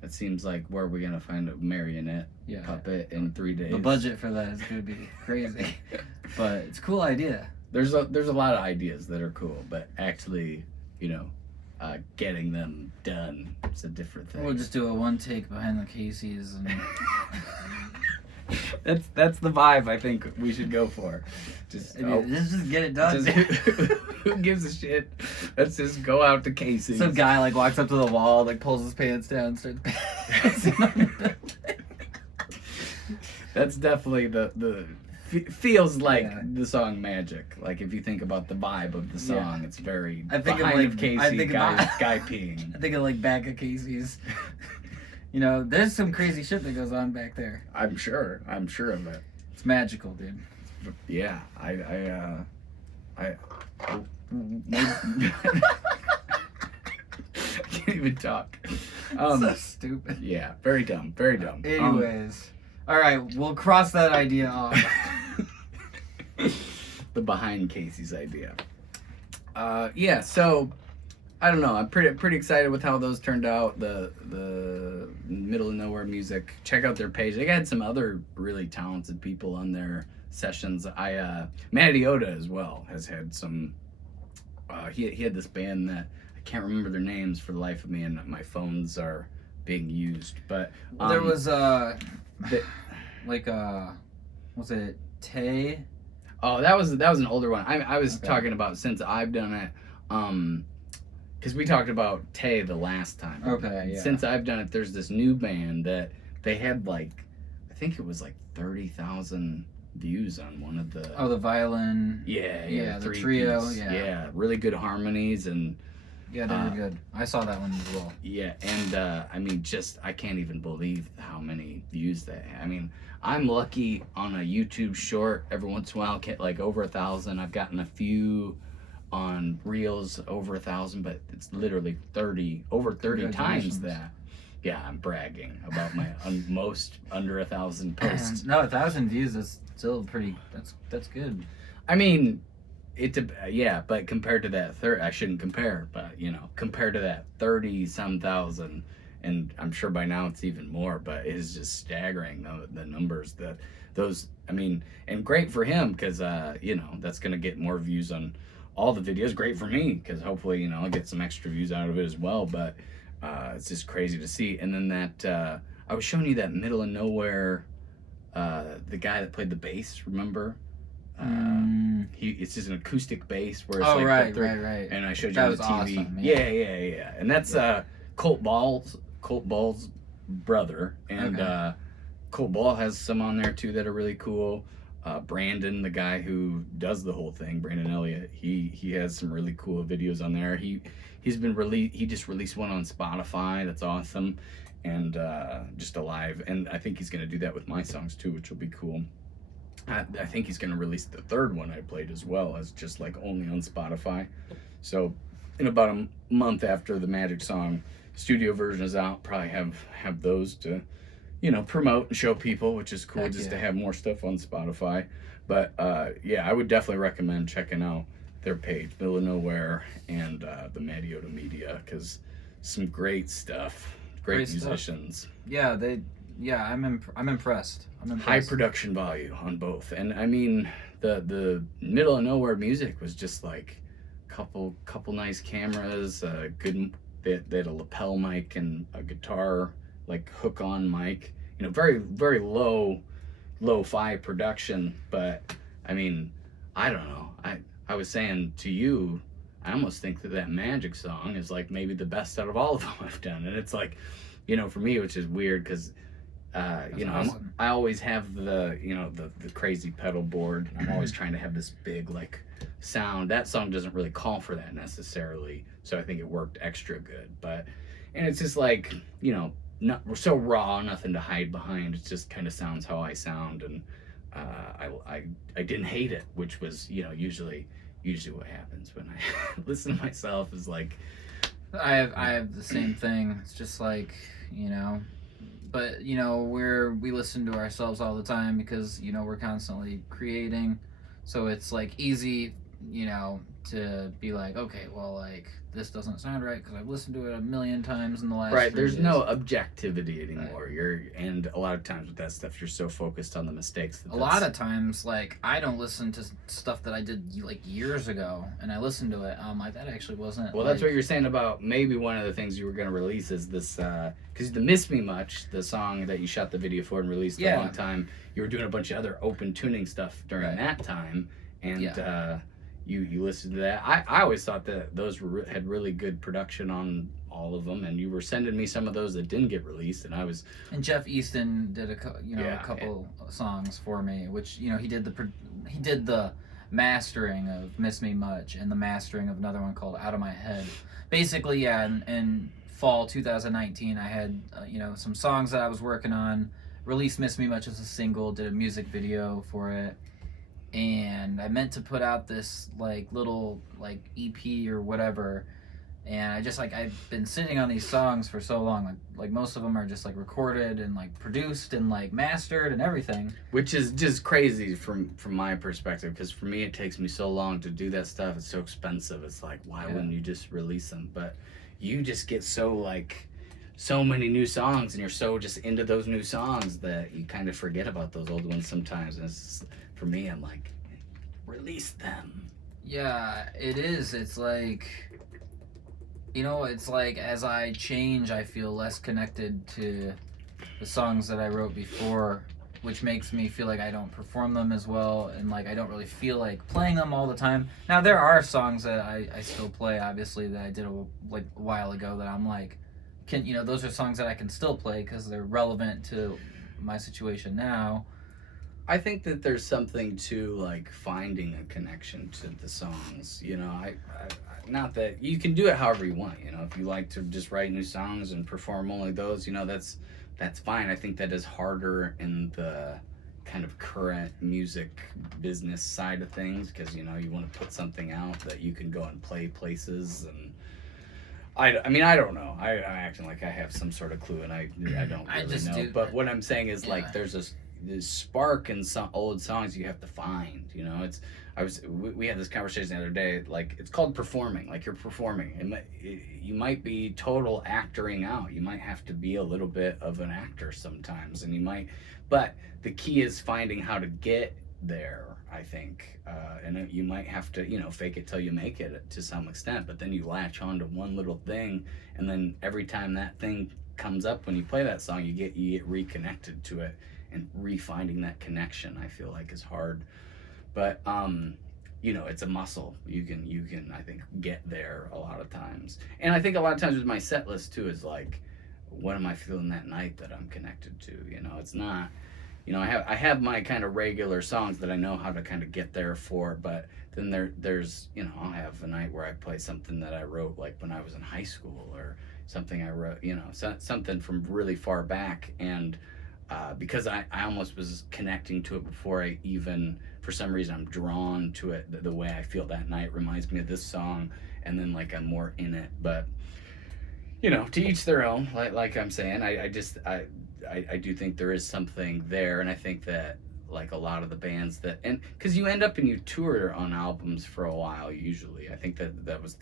That seems like where we're gonna find a marionette puppet in 3 days. The budget for that is gonna be crazy, but it's a cool idea. There's a lot of ideas that are cool, but actually, getting them done is a different thing. We'll just do a one take behind the Casey's, and that's the vibe I think we should go for. Just get it done. Who gives a shit? Let's just go out to Casey's. Some guy like walks up to the wall, like pulls his pants down, and starts passing on the building. That's definitely the feels like the song Magic. Like if you think about the vibe of the song, it's very behind of Casey, guy peeing. I think of like back of Casey's. There's some crazy shit that goes on back there. I'm sure of it. It's magical, dude. Yeah, I can't even talk. So stupid. Yeah, very dumb. Very dumb. Anyways, all right, we'll cross that idea off. The behind Casey's idea. Yeah. So I don't know. I'm pretty excited with how those turned out. The Middle of Nowhere Music. Check out their page. They had some other really talented people on their sessions. Matty Oda as well has had some. He had this band that I can't remember their names for the life of me, and my phones are being used. But there was was it Tay? Oh, that was an older one. I was talking about since I've done it, because we talked about Tay the last time. Okay, yeah. Since I've done it, there's this new band that they had like, I think it was like 30,000 views on one of the. Oh, the violin. Yeah, the trio. Piece. Yeah, really good harmonies and. Yeah, they were good. I saw that one as well. Yeah, and I can't even believe how many views they have. I mean, I'm lucky on a YouTube short every once in a while get like over 1,000. I've gotten a few on Reels over 1,000, but it's literally over 30 times that. Yeah, I'm bragging about my most under 1,000 posts. No, 1,000 views is still pretty. That's good. I mean. But compared to that I shouldn't compare, but compared to that 30-some thousand, and I'm sure by now it's even more, but it is just staggering the numbers that those. I mean, and great for him because that's gonna get more views on all the videos. Great for me because hopefully I'll get some extra views out of it as well. But it's just crazy to see. And then that I was showing you that Middle of Nowhere, the guy that played the bass. Remember? It's just an acoustic bass where it's right. And I showed you on the TV. Awesome, yeah. And that's Colt Ball's brother, and Colt Ball has some on there too that are really cool. Brandon, the guy who does the whole thing, Brandon Elliott, he has some really cool videos on there. He just released one on Spotify that's awesome, and just a live. And I think he's gonna do that with my songs too, which will be cool. I think he's going to release the third one I played as well as just like only on Spotify. So in about a month after the Magic song studio version is out, probably have those to, promote and show people, which is cool. To have more stuff on Spotify. But I would definitely recommend checking out their page, Middle of Nowhere, and the Matty Oda Media, because some great stuff, great musicians. Stuff. Yeah, I'm impressed. High production value on both, and I mean the Middle of Nowhere Music was just like couple nice cameras, good. They had a lapel mic and a guitar like hook on mic. Very very low-fi production, but I mean I don't know. I was saying to you, I almost think that Magic song is like maybe the best out of all of them I've done, and it's like for me, which is weird because you know, awesome. I always have the, you know, the crazy pedal board. I'm always trying to have this big like sound. That song doesn't really call for that necessarily, so I think it worked extra good. But and it's just like, you know, not so raw, nothing to hide behind. It just kind of sounds how I sound, and I didn't hate it, which was, you know, usually what happens when I listen to myself is like, I have the same thing. It's just like, you know, but you know, we listen to ourselves all the time because, you know, we're constantly creating, so it's like easy, you know, to be like, okay, well, like this doesn't sound right because I've listened to it a million times in the last right, 3 there's days. no objectivity Right. anymore. And a lot of times with that stuff, you're so focused on the mistakes that A lot of times, like, I don't listen to stuff that I did like years ago, and I listen to it. That actually wasn't. well, that's what you're saying about maybe one of the things you were going to release is this, because the Miss Me Much, the song that you shot the video for and released a long time, you were doing a bunch of other open tuning stuff during Right. that time, and Yeah. you listened to that. I always thought that those had really good production on all of them, and you were sending me some of those that didn't get released, and I was, And Jeff Easton did Yeah, a couple songs for me, which, you know, he did the mastering of Miss Me Much and the mastering of another one called Out of My Head. Basically, yeah, in fall 2019, I had you know, some songs that I was working on, released Miss Me Much as a single, did a music video for it, and I meant to put out this like little like EP or whatever, and I just like, I've been sitting on these songs for so long, like most of them are just like recorded and like produced and like mastered and everything. which is just crazy from my perspective, because for me it takes me so long to do that stuff. It's so expensive. It's like, why Yeah. wouldn't you just release them? But you just get so like so many new songs, and you're so just into those new songs that you kind of forget about those old ones sometimes. And it's just, for me, I'm like, release them. Yeah, it is. It's like, you know, it's like as I change, I feel less connected to the songs that I wrote before, which makes me feel like I don't perform them as well, and like I don't really feel like playing them all the time. Now there are songs that I still play, obviously, that I did like a while ago that I'm like, can, you know, those are songs that I can still play because they're relevant to my situation now. I think that there's something to like finding a connection to the songs. You know, not that you can do it however you want. You know, if you like to just write new songs and perform only those, you know, that's fine. I think that is harder in the kind of current music business side of things, because you know you want to put something out that you can go and play places. And I mean, I don't know. I'm acting like I have some sort of clue, and I don't I really just know. do. But what I'm saying is, Yeah. like, there's this spark in some old songs you have to find. You know, we had this conversation the other day. Like, it's called performing. Like, you're performing. You might be total actoring out. You might have to be a little bit of an actor sometimes, and but the key is finding how to get there, I think. And you might have to, you know, fake it till you make it to some extent, but then you latch on to one little thing, and then every time that thing comes up when you play that song, you get reconnected to it, and refinding that connection, I feel like, is hard. But you know, it's a muscle. You can I think get there a lot of times. And I think a lot of times with my set list too is like, what am I feeling that night that I'm connected to? You know, it's not, you know, I have my kind of regular songs that I know how to kind of get there for, but then there's, you know, I'll have a night where I play something that I wrote like when I was in high school, or something I wrote, you know, something from really far back. And because I almost was connecting to it before I even, for some reason, I'm drawn to it. The way I feel that night reminds me of this song, and then like I'm more in it. But you know, to each their own. Like I'm saying, I do think there is something there, and I think that like a lot of the bands that, and because you end up and you tour on albums for a while usually. I think that was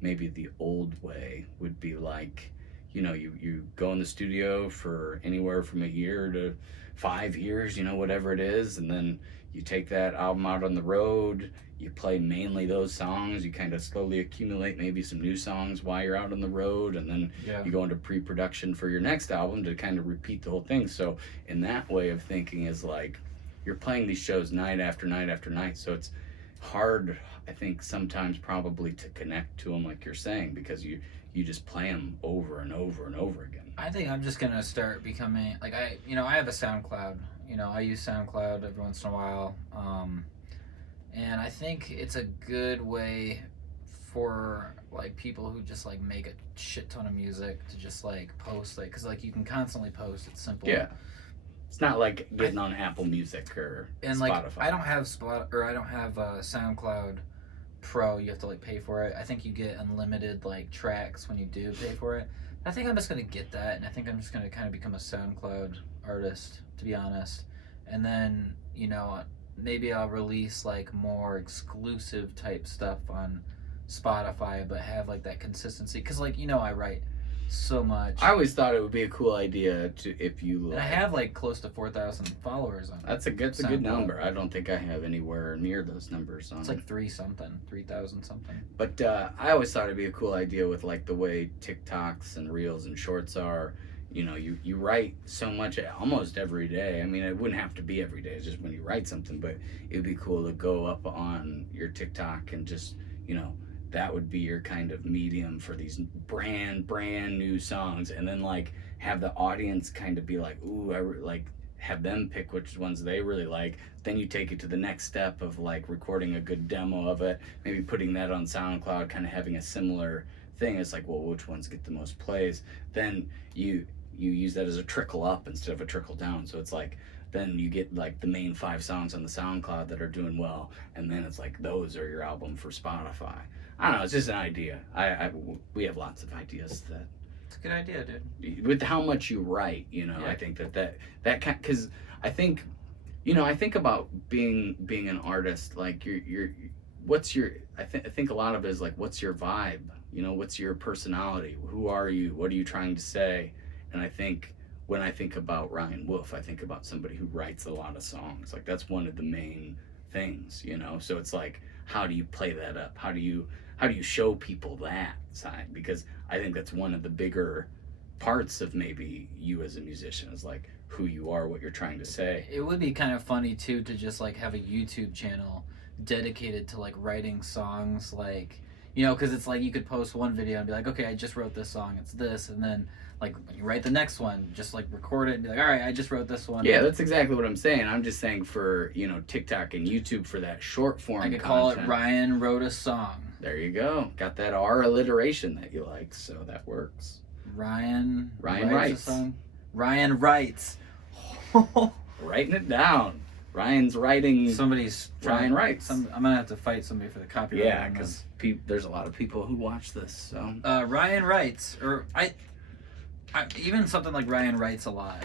maybe the old way would be like, you know, you go in the studio for anywhere from a year to 5 years, you know, whatever it is, and then you take that album out on the road. You play mainly those songs. You kind of slowly accumulate maybe some new songs while you're out on the road, and then you go into pre-production for your next album to kind of repeat the whole thing. So in that way of thinking is like, you're playing these shows night after night after night. So hard, I think, sometimes probably to connect to them, like you're saying, because you just play them over and over and over again. I think I'm just gonna start becoming like I have a SoundCloud. I use SoundCloud every once in a while, and I think it's a good way for like people who just like make a shit ton of music to just like post, like, because like you can constantly post. It's simple. Yeah. It's not like getting on Apple Music or And Spotify. like I don't have SoundCloud Pro. You have to like pay for it. I think you get unlimited like tracks when you do pay for it. I think I'm just gonna get that, and I think I'm just gonna kind of become a SoundCloud artist, to be honest. And then maybe I'll release like more exclusive type stuff on Spotify, but have like that consistency. Cause like I write so much. I always thought it would be a cool idea to if you. And I have like close to 4,000 followers on. That's a good number. I don't think I have anywhere near those numbers on. It's like 3,000 something. But I always thought it'd be a cool idea with like the way TikToks and Reels and Shorts are. You write so much almost every day. I mean, it wouldn't have to be every day. It's just when you write something. But it'd be cool to go up on your TikTok and just that would be your kind of medium for these brand new songs, and then like have the audience kind of be like, ooh, like have them pick which ones they really like. Then you take it to the next step of like recording a good demo of it, maybe putting that on SoundCloud, kind of having a similar thing. It's like, well, which ones get the most plays? Then you use that as a trickle up instead of a trickle down. So it's like, then you get like the main 5 songs on the SoundCloud that are doing well, and then it's like those are your album for Spotify. I don't know. It's just an idea. We have lots of ideas that. It's a good idea, dude. With how much you write, yeah. I think that kind, because I think, I think about being an artist. Like what's your? I think a lot of it is like, what's your vibe? What's your personality? Who are you? What are you trying to say? And I think when I think about Ryan Wolf, I think about somebody who writes a lot of songs. Like that's one of the main things, So it's like, how do you play that up? How do you show people that side? Because I think that's one of the bigger parts of maybe you as a musician, is like who you are, what you're trying to say. It would be kind of funny too to just like have a YouTube channel dedicated to like writing songs, like because it's like you could post one video and be like, okay, I just wrote this song, it's this, and then like when you write the next one, just like record it and be like, all right, I just wrote this one. Yeah, that's exactly what I'm saying. I'm just saying for TikTok and YouTube, for that short form I could content, call it Ryan Wrote a Song. There you go. Got that R alliteration that you like, so that works. Ryan writes a song. Ryan writes. Writing it down. Ryan's writing. Ryan writes. I'm gonna have to fight somebody for the copyright. Yeah, because there's a lot of people who watch this. So Ryan writes, or I even something like Ryan writes a lot.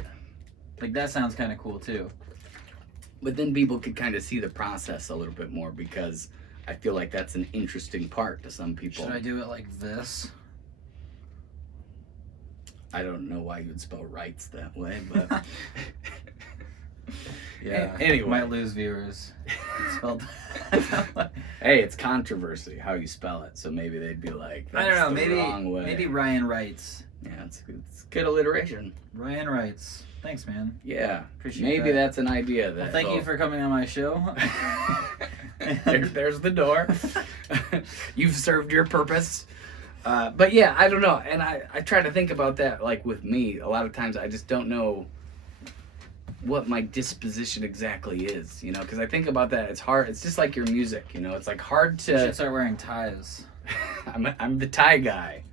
Like that sounds kind of cool too. But then people could kind of see the process a little bit more, because I feel like that's an interesting part to some people. Should I do it like this? I don't know why you would spell rights that way, but yeah. Anyway, might lose viewers. It's spelled. Hey, it's controversy how you spell it, so maybe they'd be like, that's I don't know. the Maybe wrong way. Maybe Ryan writes. Yeah, it's good alliteration. Ryan writes. Thanks, man. Yeah, appreciate maybe that. That's an idea. Well, thank you for coming on my show. There's the door. You've served your purpose. But yeah, I don't know. And I try to think about that, like with me. A lot of times I just don't know what my disposition exactly is, because I think about that. It's hard. It's just like your music, it's like hard to. You should start wearing ties. I'm the tie guy.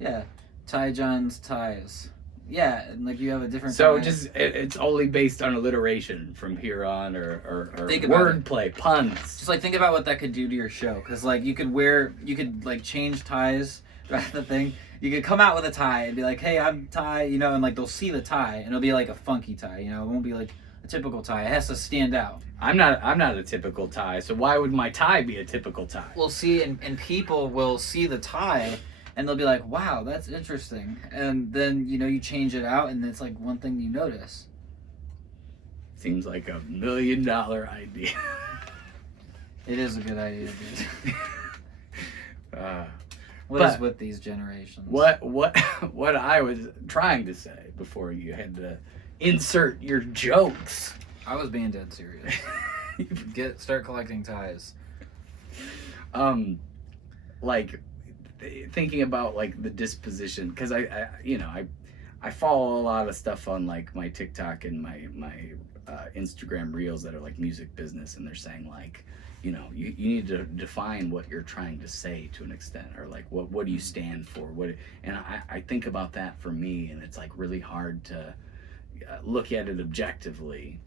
Yeah. TyJon's ties. Yeah, and like you have a different. So tie. it's only based on alliteration from here on, or wordplay, puns. Just like think about what that could do to your show, because like you could like change ties. The thing, you could come out with a tie and be like, hey, I'm Ty, and like they'll see the tie and it'll be like a funky tie, it won't be like a typical tie. It has to stand out. I'm not a typical tie, so why would my tie be a typical tie? We'll see, and people will see the tie and they'll be like, wow, that's interesting, and then you change it out and it's like one thing you notice. Seems like $1 million idea. It is a good idea, dude. What is with these generations? What I was trying to say before you had to insert your jokes. I was being dead serious. Start collecting ties. Like thinking about like the disposition, because I follow a lot of stuff on like my TikTok and my Instagram reels that are like music business, and they're saying like, you need to define what you're trying to say to an extent, or like what do you stand for, and I think about that for me, and it's like really hard to look at it objectively,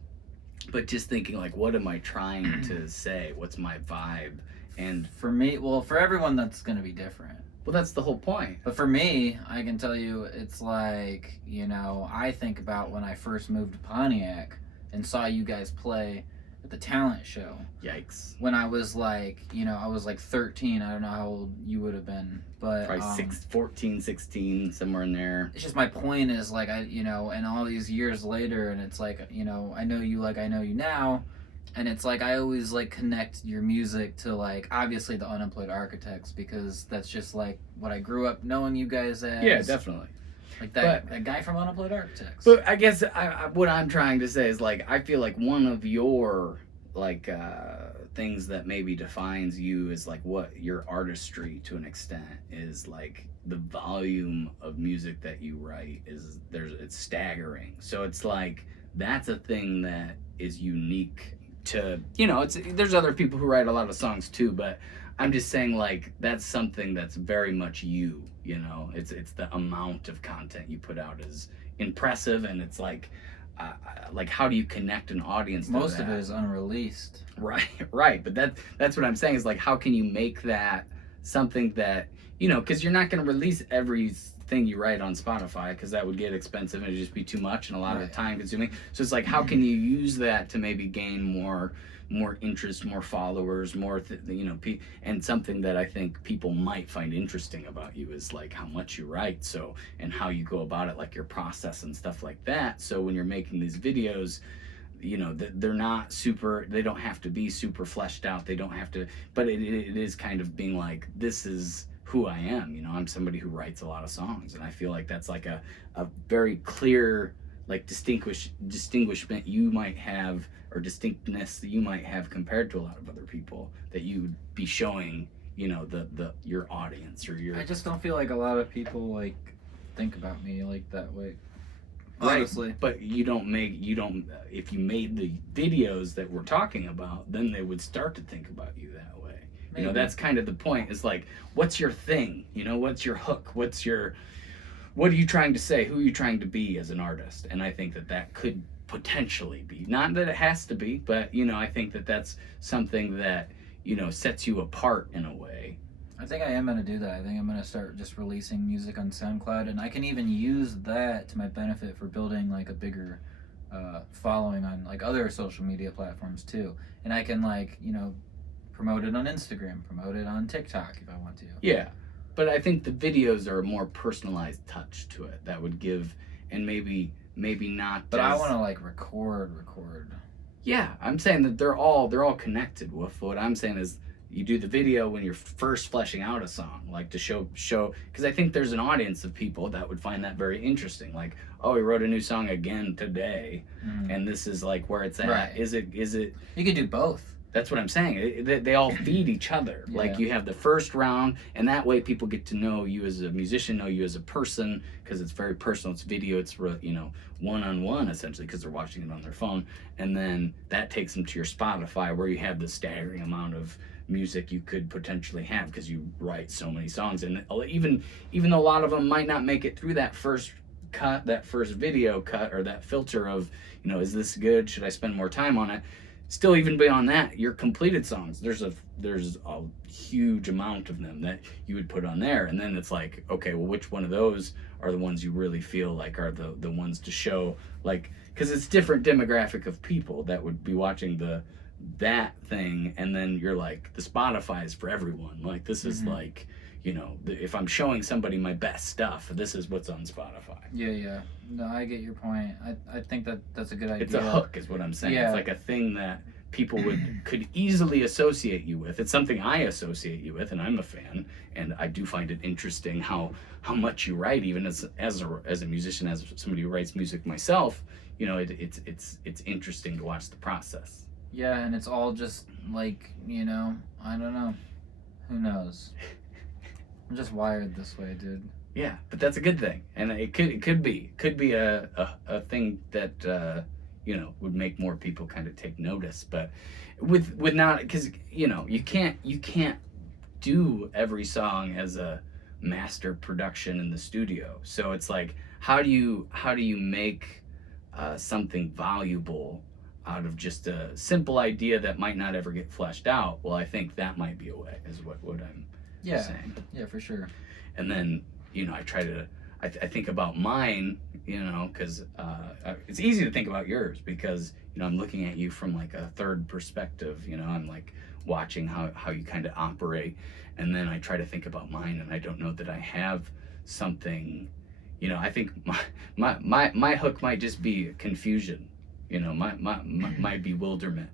but just thinking like, what am I trying to say, what's my vibe. And For me, well, for everyone, that's going to be different. well, that's the whole point. But for me, I can tell you, it's like, I think about when I first moved to Pontiac and saw you guys play at the talent show. Yikes. When I was like, I was like 13. I don't know how old you would have been, but Probably 14, 16, somewhere in there. it's just, my point is like, and all these years later, and it's like, I know you like I know you now. And it's like, I always like connect your music to like, obviously the Unemployed Architects, because that's just like what I grew up knowing you guys as. Yeah, definitely. Like that guy from Unemployed Architects. But I guess what I'm trying to say is like, I feel like one of your like things that maybe defines you is like what your artistry to an extent is, like the volume of music that you write it's staggering. So it's like that's a thing that is unique to there's other people who write a lot of songs too, but I'm just saying like that's something that's very much you. It's the amount of content you put out is impressive, and it's like how do you connect an audience to Most that? of it is unreleased. Right, but that's what I'm saying is like, how can you make that something that because you're not going to release everything you write on Spotify, because that would get expensive and it'd just be too much and a lot of it time consuming. So it's like, how can you use that to maybe gain more interest, more followers, and something that I think people might find interesting about you is like how much you write, so, and how you go about it, like your process and stuff like that. So when you're making these videos, they're not super, they don't have to be super fleshed out, they don't have to, but it is kind of being like, this is who I am. I'm somebody who writes a lot of songs, and I feel like that's like a very clear like distinguishment you might have, or distinctness that you might have compared to a lot of other people that you would be showing your audience or your. I just don't feel like a lot of people like think about me like that way. Right, Honestly. but if you made the videos that we're talking about, then they would start to think about you that way. Maybe. That's kind of the point, is like, what's your thing? What's your hook? What are you trying to say? Who are you trying to be as an artist? And I think that could potentially be, not that it has to be, but I think that that's something that sets you apart in a way. I think I am going to do that. I think I'm going to start just releasing music on SoundCloud, and I can even use that to my benefit for building like a bigger following on like other social media platforms too. And I can like, promote it on Instagram, promote it on TikTok if I want to. Yeah, but I think the videos are a more personalized touch to it that would give, and maybe not. But I want to like record. Yeah, I'm saying that they're all connected. What I'm saying is, you do the video when you're first fleshing out a song, like to show, because I think there's an audience of people that would find that very interesting. Like, oh, he wrote a new song again today, and this is like where it's at. Right. Is it? You could do both. That's what I'm saying. They all feed each other. Yeah. Like, you have the first round, and that way people get to know you as a musician, know you as a person, because it's very personal. It's video. It's one-on-one essentially, because they're watching it on their phone, and then that takes them to your Spotify, where you have the staggering amount of music you could potentially have, because you write so many songs, and even though a lot of them might not make it through that first cut, that first video cut, or that filter of is this good? Should I spend more time on it? Still, even beyond that, your completed songs, there's a huge amount of them that you would put on there, and then it's like, okay, well, which one of those are the ones you really feel like are the ones to show, like, because it's different demographic of people that would be watching that thing, and then you're like, the Spotify is for everyone. Like, this is like, if I'm showing somebody my best stuff, this is what's on Spotify. Yeah. No, I get your point. I think that's a good idea. It's a hook, is what I'm saying. Yeah. It's like a thing that people could easily associate you with. It's something I associate you with, and I'm a fan, and I do find it interesting how much you write, even as a musician, as somebody who writes music myself. It's interesting to watch the process. Yeah, and it's all just like, you know, I don't know. Who knows? I'm just wired this way, dude. Yeah, but that's a good thing, and it could be a thing that would make more people kind of take notice. But with not, because you can't do every song as a master production in the studio. So it's like, how do you make something valuable out of just a simple idea that might not ever get fleshed out? Well, I think that might be a way, is what I'm Yeah, saying. yeah, for sure. And then I try to, I think about mine, because it's easy to think about yours, because I'm looking at you from like a third perspective. I'm like watching how you kind of operate, and then I try to think about mine, and I don't know that I have something. I think my hook might just be confusion. My bewilderment.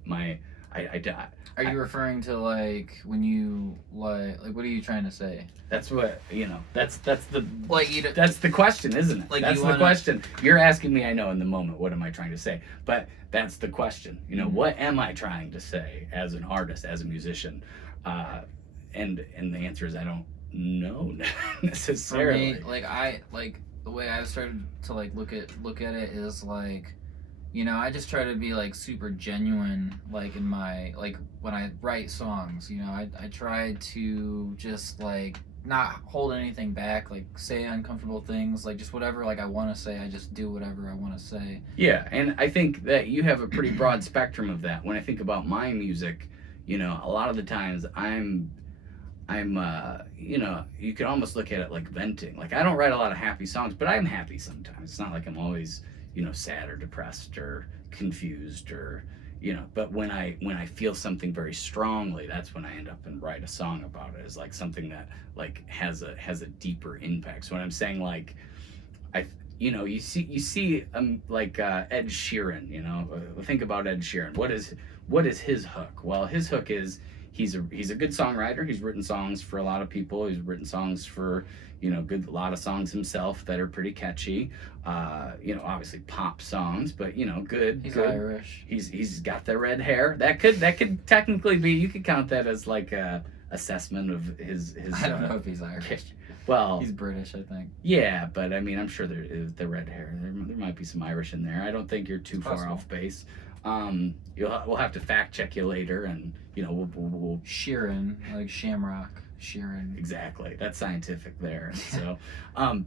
Are you referring to like when you like what are you trying to say? That's what That's the Like that's the question, isn't it? Like, That's you the wanna- question. You're asking me. I know in the moment. What am I trying to say? But that's the question. Mhm. What am I trying to say as an artist, as a musician? And the answer is I don't know for necessarily. me, like the way I've started to like look at it is like, I just try to be like super genuine, like in my like when I write songs. I try to just like not hold anything back, like say uncomfortable things, like just whatever like I want to say. I just do whatever I want to say. Yeah, and I think that you have a pretty broad spectrum of that. When I think about my music, a lot of the times you could almost look at it like venting. Like, I don't write a lot of happy songs, but I'm happy sometimes. It's not like I'm always, sad or depressed or confused or, but when I feel something very strongly, that's when I end up and write a song about it. It's like something that like has a deeper impact. So when I'm saying like, you see like Ed Sheeran, think about Ed Sheeran. What is his hook? Well, his hook is he's a good songwriter. He's written songs for a lot of people. He's written songs for a lot of songs himself that are pretty catchy. Obviously pop songs, but good. He's good. Irish. He's got the red hair. That could technically be, you could count that as like a assessment of his. I don't know if he's Irish. Well, He's British, I think. yeah, but I mean, I'm sure there is the red hair. There might be some Irish in there. I don't think you're too far possible. off base. We'll have to fact check you later, and we'll Sheeran, like Shamrock. Sheeran. exactly. That's scientific there. So,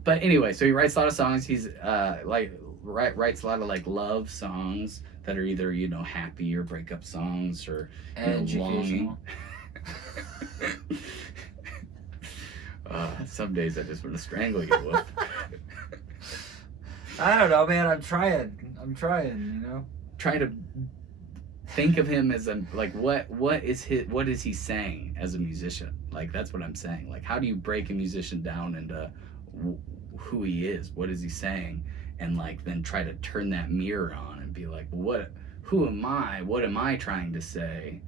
but anyway, so he writes a lot of songs. He's writes a lot of like love songs that are either happy or breakup songs or longing. Educational. Some days I just want to strangle you with. I don't know, man. I'm trying. Try to think of him as what is he saying as a musician? Like, that's what I'm saying. Like, how do you break a musician down into who he is? What is he saying? And like then try to turn that mirror on and be like, who am I? What am I trying to say?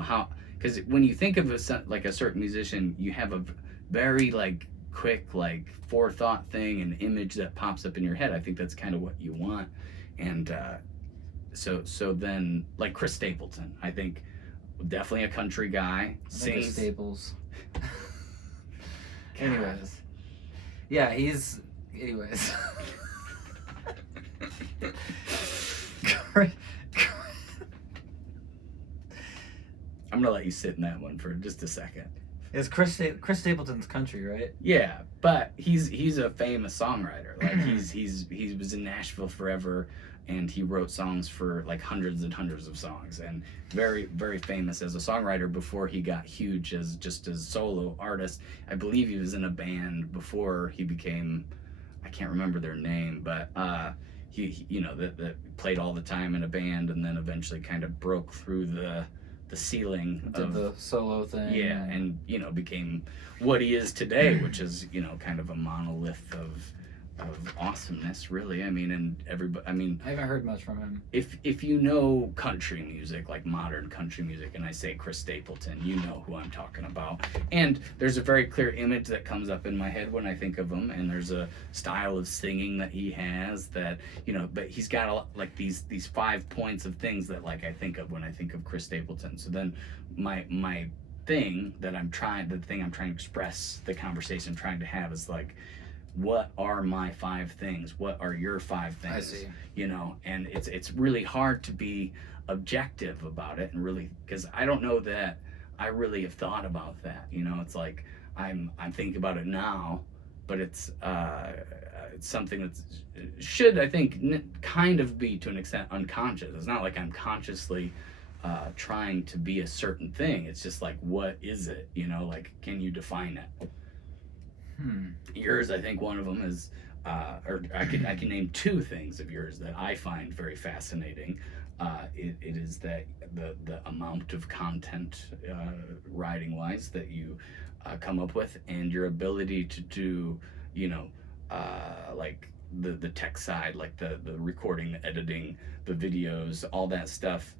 How? Because when you think of a certain musician, you have a very like quick like forethought thing, an image that pops up in your head. I think that's kind of what you want. And so then like Chris Stapleton, I think definitely a country guy. I think it's Sings. Staples. God. Anyways. Yeah, he's. Anyways. I'm gonna let you sit in that one for just a second. It's Chris Stapleton's country, right? Yeah, but he's a famous songwriter. Like he was in Nashville forever, and he wrote songs for like hundreds and hundreds of songs, and very very famous as a songwriter before he got huge as just a solo artist. I believe he was in a band before he became, I can't remember their name, but he that played all the time in a band, and then eventually kind of broke through the ceiling Did of the solo thing. yeah, and became what he is today, which is kind of a monolith awesomeness, really. I mean, and everybody. I mean, I haven't heard much from him. if you know country music, like modern country music, and I say Chris Stapleton, you know who I'm talking about. And there's a very clear image that comes up in my head when I think of him, and there's a style of singing that he has that, you know, but he's got a lot, like these 5 points of things that like I think of when I think of Chris Stapleton. So then my thing that the thing I'm trying to express, the conversation I'm trying to have is like, what are my 5 things? What are your 5 things? I see. You know, and it's really hard to be objective about it, and really, because I don't know that I really have thought about that. You know, it's like I'm thinking about it now, but it's something that should, I think, kind of be to an extent unconscious. It's not like I'm consciously trying to be a certain thing. It's just like, what is it? You know, like, can you define it? Yours, I think one of them is, or I can name 2 things of yours that I find very fascinating. It is that the amount of content, writing wise, that you come up with, and your ability to do, you know, like the tech side, like the recording, the editing, the videos, all that stuff.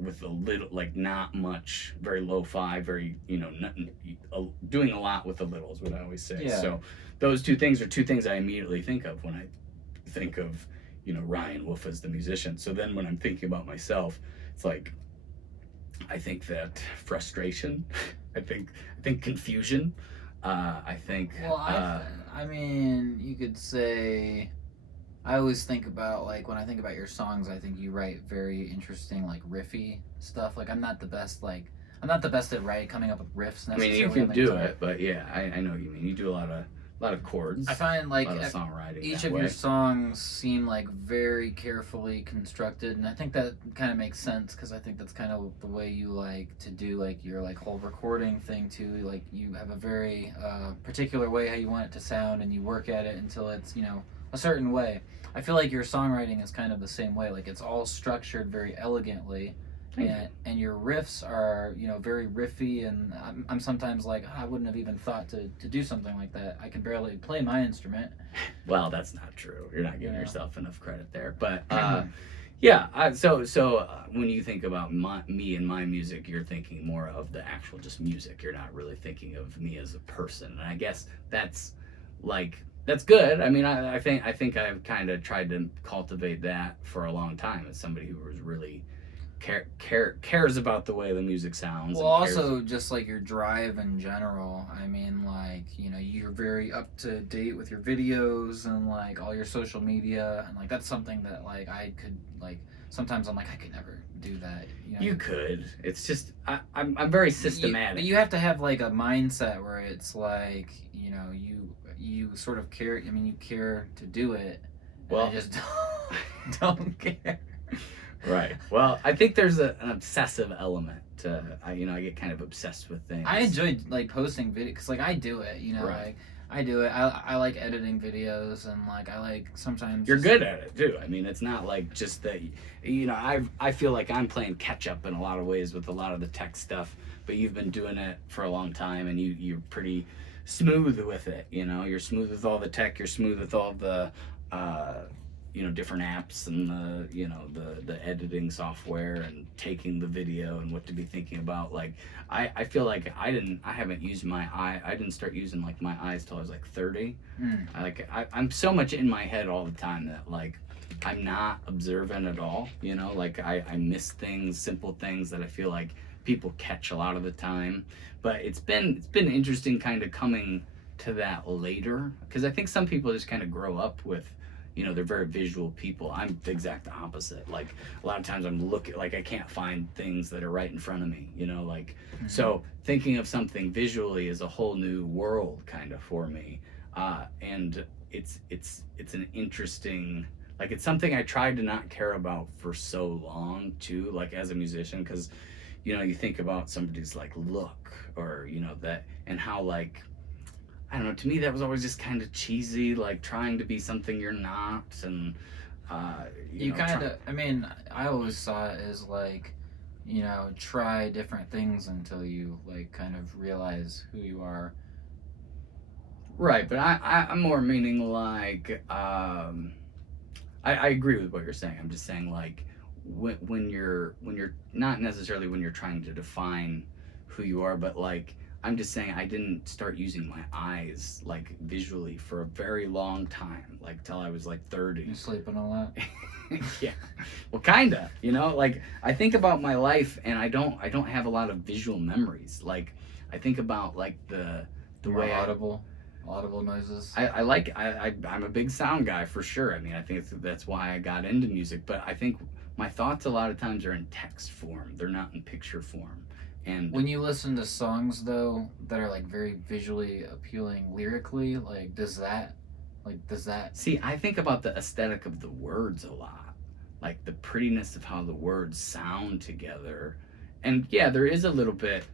With a little, like, not much, very lo-fi, very, you know, nothing, doing a lot with a little is what I always say. Yeah. So those 2 things are 2 things I immediately think of when I think of, you know, Ryan Wolf as the musician. So then when I'm thinking about myself, it's like, I think that frustration, I think confusion, I think. Well, I mean, you could say. I always think about, like, when I think about your songs, I think you write very interesting, like, riffy stuff. Like, I'm not the best at coming up with riffs I mean, necessarily. you can on the do guitar. it, but yeah, I know what you mean. You do a lot of chords. I find, like, a lot of songwriting. each that of way. your songs seem, like, very carefully constructed, and I think that kind of makes sense, because I think that's kind of the way you like to do, like, your, like, whole recording thing too. Like, you have a very particular way how you want it to sound, and you work at it until it's, you know, a certain way. I feel like your songwriting is kind of the same way. Like, it's all structured very elegantly, and your riffs are, you know, very riffy. And I'm sometimes like, I wouldn't have even thought to do something like that. I can barely play my instrument. Well, that's not true. You're not giving yourself enough credit there. But Mm-hmm. so when you think about me and my music, you're thinking more of the actual just music. You're not really thinking of me as a person. And I guess that's like, that's good. I mean, I think I've kind of tried to cultivate that for a long time as somebody who was really cares about the way the music sounds. Well, also just like your drive in general. I mean, like, you know, you're very up to date with your videos and like all your social media, and like that's something that like I could like. Sometimes I'm like, I could never do that. You know? You could. It's just I'm very systematic. But you have to have like a mindset where it's like, you know, you sort of care. I mean, you care to do it. Well, I just don't care. Right. Well, I think there's an obsessive element to, I get kind of obsessed with things. I enjoy like posting videos because like I do it, you know, Right. like I do it. I like editing videos, and like I like sometimes. You're good at it too. I mean, it's not like just that. You know, I feel like I'm playing catch up in a lot of ways with a lot of the tech stuff, but you've been doing it for a long time, and you're pretty smooth with it. You know, you're smooth with all the tech. You're smooth with all the different apps and the editing software and taking the video and what to be thinking about. Like I feel like I didn't start using like my eyes till I was like 30. I'm so much in my head all the time that like I'm not observant at all, you know, like I miss things, simple things that I feel like people catch a lot of the time. But it's been interesting kind of coming to that later, because I think some people just kind of grow up with, you know, they're very visual people. I'm the exact opposite. Like a lot of times I'm looking, like I can't find things that are right in front of me, you know, like so thinking of something visually is a whole new world kind of for me. And it's an interesting, like it's something I tried to not care about for so long too, like as a musician, because you know, you think about somebody's like look or, you know, that, and how like, I don't know, to me that was always just kind of cheesy, like trying to be something you're not. And you kind of, I mean, I always saw it as like, you know, try different things until you like kind of realize who you are. Right, but I'm more meaning like I agree with what you're saying. I'm just saying like when you're not necessarily when you're trying to define who you are, but like I'm just saying I didn't start using my eyes like visually for a very long time, like till I was like 30. You sleeping a lot? Yeah, well, kinda. Like I think about my life, and I don't have a lot of visual memories. Like I think about like the More way audible noises. I'm a big sound guy for sure. I mean, I think that's why I got into music. But I think my thoughts a lot of times are in text form. They're not in picture form. And When you listen to songs though that are like very visually appealing lyrically, like does that see, I think about the aesthetic of the words a lot, like the prettiness of how the words sound together. And yeah, there is a little bit.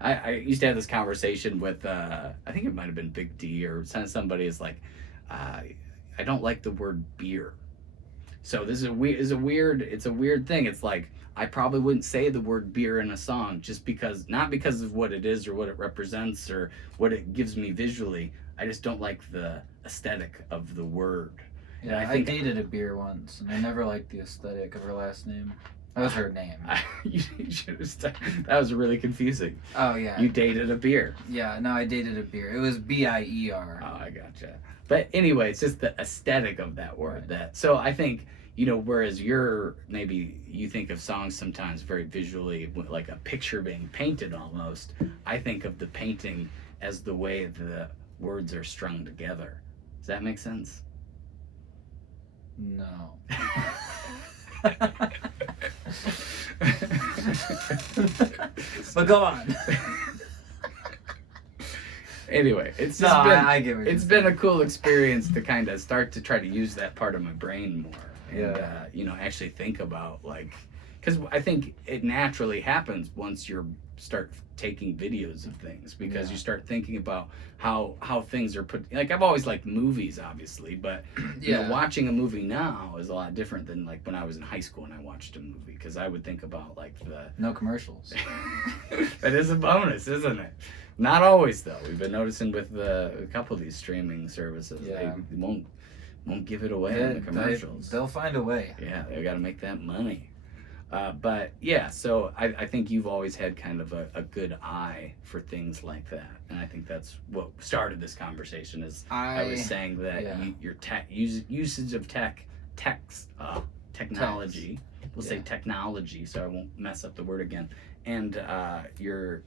I used to have this conversation with I think it might have been Big D or somebody is like, uh, I don't like the word beer. So this it's a weird thing. It's like I probably wouldn't say the word beer in a song just because not because of what it is or what it represents or what it gives me visually. I just don't like the aesthetic of the word. And Yeah, I I think dated a beer once, and I never liked the aesthetic of her last name. That was her name. you should have that was really confusing. Oh yeah, You dated a beer. yeah. No, I dated a beer. It was Bier. Oh, I gotcha. But anyway, it's just the aesthetic of that word. Right. That so I think whereas maybe you think of songs sometimes very visually, like a picture being painted almost. I think of the painting as the way the words are strung together. Does that make sense? No. But go on. Anyway, it's No, just been I get what you're it's been a cool experience to kind of start to try to use that part of my brain more and Yeah. actually think about like because I think it naturally happens once you start taking videos of things because Yeah. you start thinking about how things are put like I've always liked movies obviously but Yeah. watching a movie now is a lot different than like when I was in high school and I watched a movie because I would think about like the No commercials. that is a bonus, isn't it? Not always, though. We've been noticing with a couple of these streaming services, Yeah. they won't give it away in the commercials. They'll find a way. Yeah, they got to make that money. But yeah, so I think you've always had kind of a good eye for things like that, and I think that's what started this conversation. Is I was saying that yeah. your usage of technology. We'll say technology, so I won't mess up the word again. And your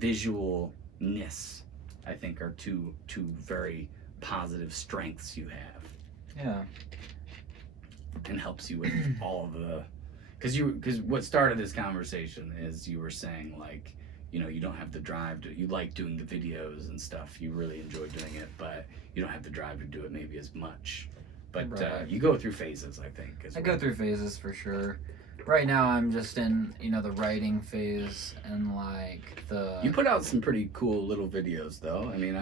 visualness, I think, are two very positive strengths you have, Yeah. and helps you with all the. Because what started this conversation is you were saying like, you don't have the drive to. You like doing the videos and stuff. You really enjoy doing it, but you don't have the drive to do it maybe as much. But Right. you go through phases, I think. I go through phases for sure. Right now, I'm just in the writing phase and like the. You put out some pretty cool little videos, though. I mean,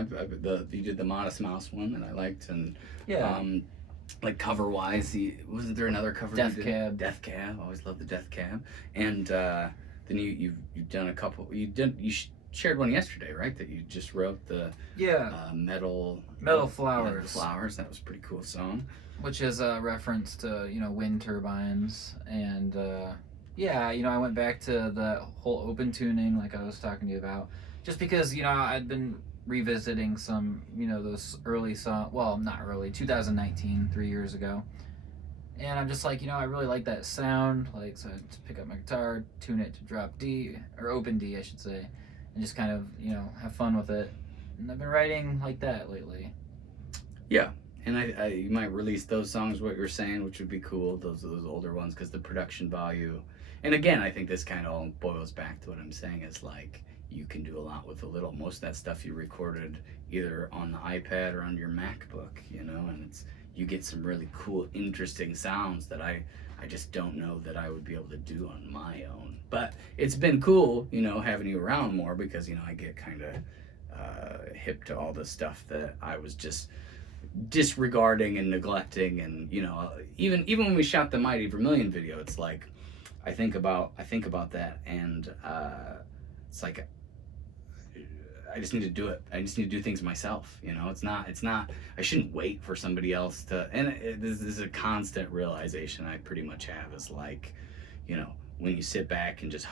you did the Modest Mouse one that I liked, and Yeah. like cover wise, wasn't there another cover? Death you did? Cab. Death Cab. Always love the Death Cab. And then you've done a couple. Shared one yesterday, right? That you just wrote the Yeah. metal Flowers. Metal Flowers. That was a pretty cool song. Which is a reference to wind turbines and yeah, I went back to the whole open tuning like I was talking to you about just because I'd been revisiting some those early songs, well, not early, 2019, 3 years ago, and I'm just like I really like that sound, like, so I just pick up my guitar, tune it to drop D, or open D I should say, and just kind of have fun with it, and I've been writing like that lately. Yeah. And you might release those songs, what you're saying, which would be cool, those older ones, because the production value. And again, I think this kind of all boils back to what I'm saying is like you can do a lot with a little. Most of that stuff you recorded either on the iPad or on your MacBook, and you get some really cool, interesting sounds that I just don't know that I would be able to do on my own. But it's been cool, having you around more because, I get kind of hip to all the stuff that I was just disregarding and neglecting, and even when we shot the Mighty Vermilion video, it's like I think about that, and it's like I just need to do it. I just need to do things myself. It's not. I shouldn't wait for somebody else to. And this is a constant realization I pretty much have is like, when you sit back and just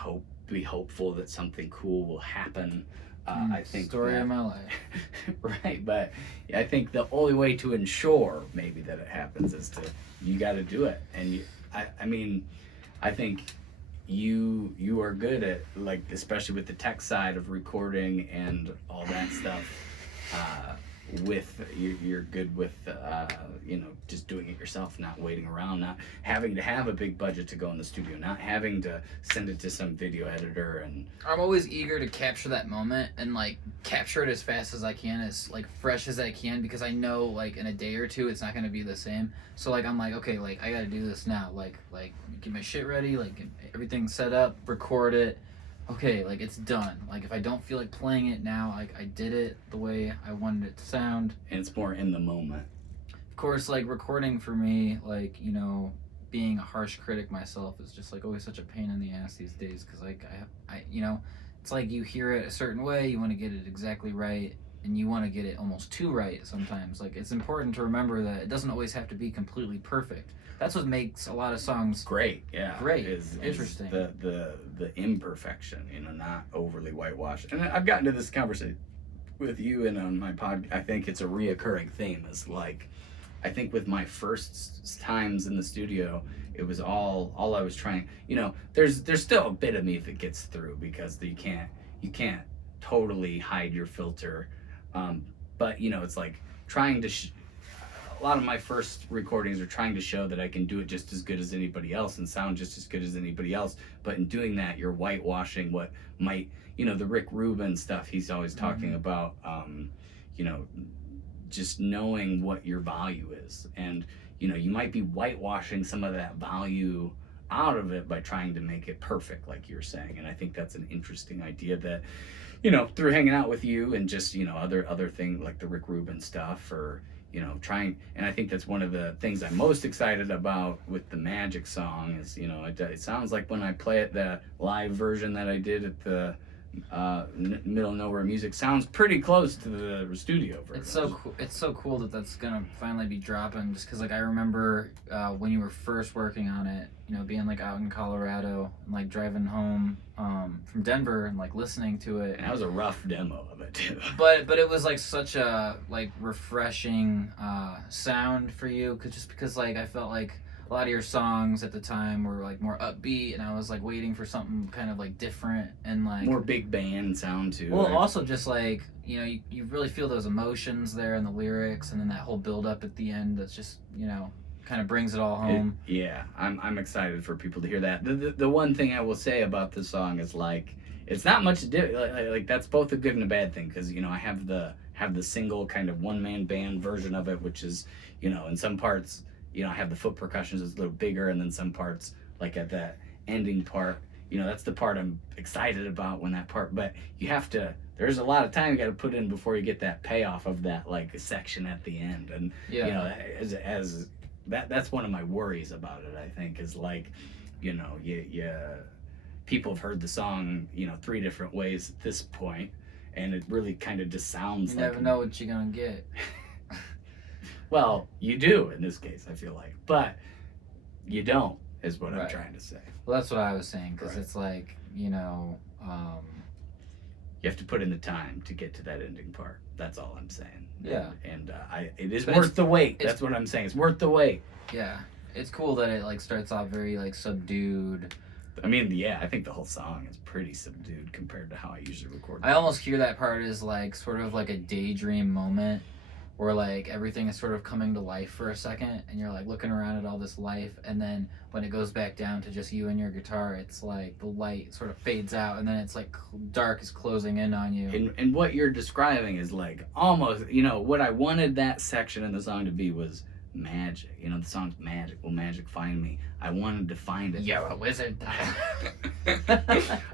be hopeful that something cool will happen. I think story of my life. Right, but I think the only way to ensure maybe that it happens is you got to do it. And I mean, I think you are good at, like, especially with the tech side of recording and all that stuff. You're good with just doing it yourself, not waiting around, not having to have a big budget to go in the studio, not having to send it to some video editor. And I'm always eager to capture that moment and like capture it as fast as I can, as like fresh as I can, because I know like in a day or two it's not going to be the same. So like I'm like, okay, like I got to do this now, like get my shit ready, like get everything set up, record it. Okay, like it's done. Like if I don't feel like playing it now, like I did it the way I wanted it to sound. And it's more in the moment. Of course, like recording for me, like, being a harsh critic myself is just like always such a pain in the ass these days, because like I it's like you hear it a certain way, you want to get it exactly right, and you want to get it almost too right sometimes. Like it's important to remember that it doesn't always have to be completely perfect. That's what makes a lot of songs great. Yeah, great. Is Interesting. The imperfection, not overly whitewashed. And I've gotten to this conversation with you and on my pod. I think it's a reoccurring theme. Is like, I think with my first times in the studio, it was all I was trying. There's still a bit of me that gets through, because you can't totally hide your filter. But it's like trying to. A lot of my first recordings are trying to show that I can do it just as good as anybody else and sound just as good as anybody else. But in doing that, you're whitewashing what might, the Rick Rubin stuff he's always talking about, just knowing what your value is. And, you might be whitewashing some of that value out of it by trying to make it perfect, like you're saying. And I think that's an interesting idea that, through hanging out with you and just, other things like the Rick Rubin stuff, or, trying. And I think that's one of the things I'm most excited about with the Magic song is, it sounds like when I play it, the live version that I did at the Middle of Nowhere Music sounds pretty close to the studio version. It's so cool. It's so cool that that's gonna finally be dropping. Just because, like, I remember when you were first working on it, being like out in Colorado and like driving home from Denver and like listening to it. And that was a rough demo of it too. But it was like such a like refreshing sound for you, because like I felt like a lot of your songs at the time were like more upbeat, and I was like waiting for something kind of like different and like more big band sound too. Well, also just like you really feel those emotions there in the lyrics, and then that whole build up at the end. That's just kind of brings it all home. I'm excited for people to hear that. The one thing I will say about this song is like it's not much to do. Like that's both a good and a bad thing, because I have the single kind of one man band version of it, which is in some parts. I have the foot percussions is a little bigger, and then some parts, like at that ending part, that's the part I'm excited about when that part, but there's a lot of time you got to put in before you get that payoff of that, like, section at the end. And, as that's one of my worries about it, I think, is like, people have heard the song, 3 different ways at this point, and it really kind of just sounds you like... never know what you're going to get. Well, you do in this case, I feel like, but you don't, is what I'm trying to say. Well, that's what I was saying, because it's like, you have to put in the time to get to that ending part. That's all I'm saying. Yeah. And it is worth the wait. That's what I'm saying. It's worth the wait. Yeah. It's cool that it like starts off very like subdued. I mean, yeah, I think the whole song is pretty subdued compared to how I usually record. I almost hear that part as like sort of like a daydream moment, where like everything is sort of coming to life for a second, and you're like looking around at all this life, and then when it goes back down to just you and your guitar, it's like the light sort of fades out, and then it's like dark is closing in on you. And what you're describing is like almost, what I wanted that section in the song to be was magic. The song's magic. Will magic find me? I wanted to find it. You're a wizard.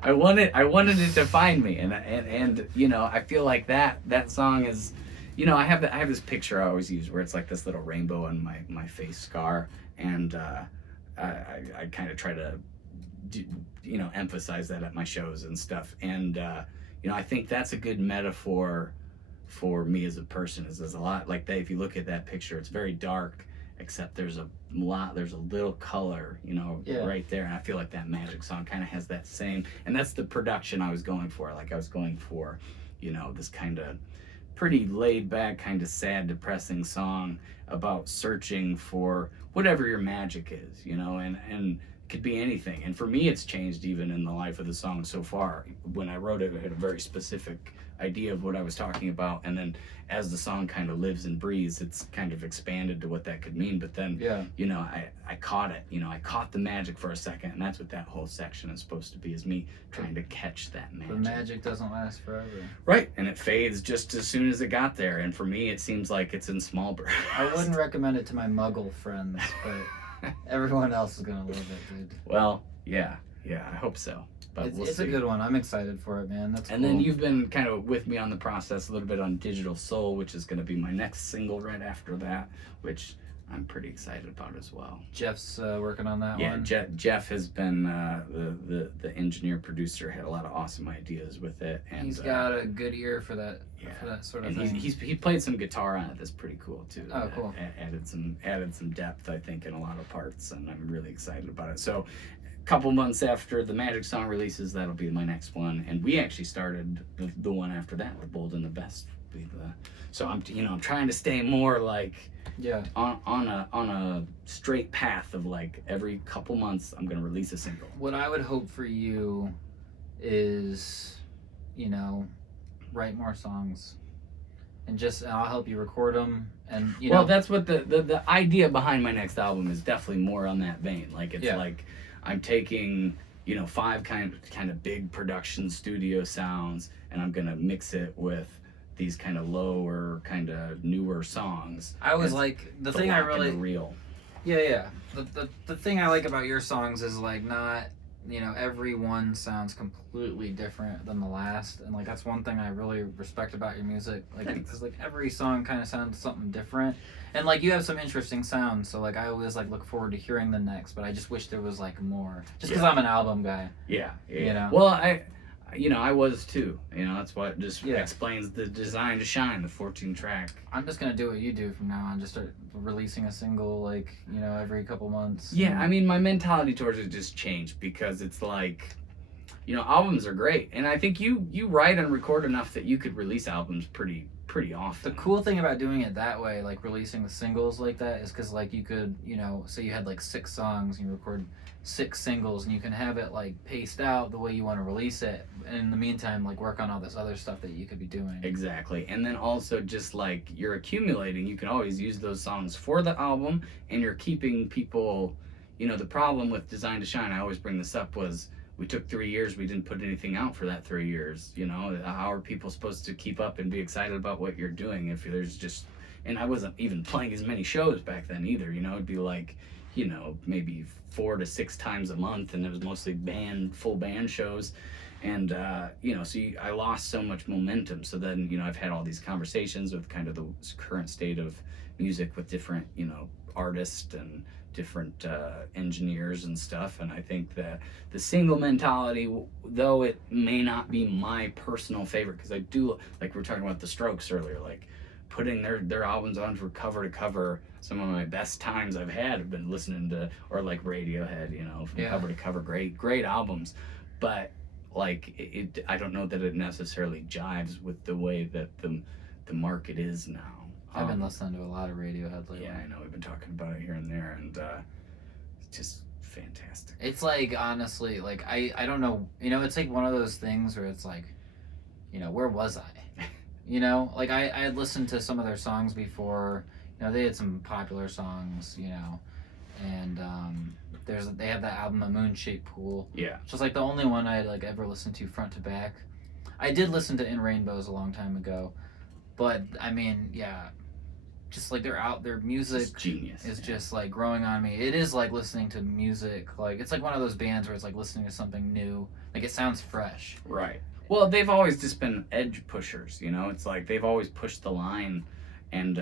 I wanted it to find me, and I feel like that song is. I have this picture I always use where it's like this little rainbow on my face scar, and I kind of try to emphasize that at my shows and stuff. And you know, I think that's a good metaphor for me as a person. Is there's a lot like that. If you look at that picture, it's very dark, except there's a little color, you know, Yeah. right there. And I feel like that Magic song kind of has that same, and that's the production I was going for. Like I was going for, you know, this kind of pretty laid back, kind of sad, depressing song about searching for whatever your magic is, you know, and it could be anything. And for me, it's changed even in the life of the song so far. When I wrote it, I had a very specific idea of what I was talking about, and then as the song kind of lives and breathes, it's kind of expanded to what that could mean. But then, Yeah. you know, I caught it. You know, I caught the magic for a second, and that's what that whole section is supposed to be, is me trying to catch that magic. The magic doesn't last forever. Right, and it fades just as soon as it got there. And for me, it seems like it's in small bursts. I wouldn't recommend it to my Muggle friends, but everyone else is gonna love it, dude. Well, yeah, I hope so. But we'll It's see. a good one. I'm excited for it, man. That's And cool. then you've been kind of with me on the process a little bit on Digital Soul, which is going to be my next single right after that, which I'm pretty excited about as well. Jeff's working on that Yeah, one. Jeff has been the engineer producer, had a lot of awesome ideas with it, and He's got a good ear for that sort of and thing. he played some guitar on it that's pretty cool too. Oh, cool. Added some depth, I think, in a lot of parts, and I'm really excited about it. So couple months after the Magic song releases, that'll be my next one. And we actually started the one after that, the Bold and the Best. So I'm trying to stay more like on a straight path of like every couple months I'm gonna release a single. What I would hope for you is, you know, write more songs, and I'll help you record them. And well, that's what the idea behind my next album is, definitely more on that vein. Like it's like I'm taking, you know, 5 kind of big production studio sounds, and I'm gonna mix it with these kind of lower, kind of newer songs. I was like, the thing I really real. Yeah. The thing I like about your songs is like not, you know, every one sounds completely different than the last, and like that's one thing I really respect about your music. Like, because like every song kind of sounds something different, and like you have some interesting sounds. So like I always like look forward to hearing the next, but I just wish there was like more. Just because I'm an album guy. Yeah. You know. Well, I was too. You know, that's what just explains the Design to Shine, the 14-track. I'm just gonna do what you do from now on. Just start releasing a single, like, you know, every couple months. Yeah, I mean, my mentality towards it just changed, because it's like, you know, albums are great, and I think you write and record enough that you could release albums pretty often. The cool thing about doing it that way, like releasing the singles like that, is because like you could, you know, say you had like 6 songs and you record 6 singles, and you can have it like paced out the way you want to release it, and in the meantime like work on all this other stuff that you could be doing. Exactly. And then also just like you're accumulating, you can always use those songs for the album, and you're keeping people, you know, the problem with Design to Shine, I always bring this up, was we took 3 years, we didn't put anything out for that 3 years. You know, how are people supposed to keep up and be excited about what you're doing if there's just, and I wasn't even playing as many shows back then either, you know, it'd be like, you know, maybe 4 to 6 times a month, and it was mostly full band shows. And, you know, so I lost so much momentum. So then, you know, I've had all these conversations with kind of the current state of music with different, you know, artists and different engineers and stuff. And I think that the single mentality, though it may not be my personal favorite, because I do, like we were talking about the Strokes earlier, like putting their albums on for cover to cover, some of my best times I've had have been listening to, or like Radiohead, you know, from cover to cover, great albums. But like it I don't know that it necessarily jives with the way that the market is now. I've been listening to a lot of Radiohead lately. Yeah, I know, we've been talking about it here and there, and it's just fantastic. It's like, honestly, like I don't know, you know, it's like one of those things where it's like, you know, where was I? You know, like I had listened to some of their songs before. You know, they had some popular songs, you know, and they have that album, A Moon-Shaped Pool. Yeah. Which was like the only one I like ever listened to front to back. I did listen to In Rainbows a long time ago, but I mean, yeah, just like their music genius is just like growing on me. It is like listening to music, like it's like one of those bands where it's like listening to something new. Like it sounds fresh. Right. Well, they've always just been edge pushers, you know. It's like they've always pushed the line, And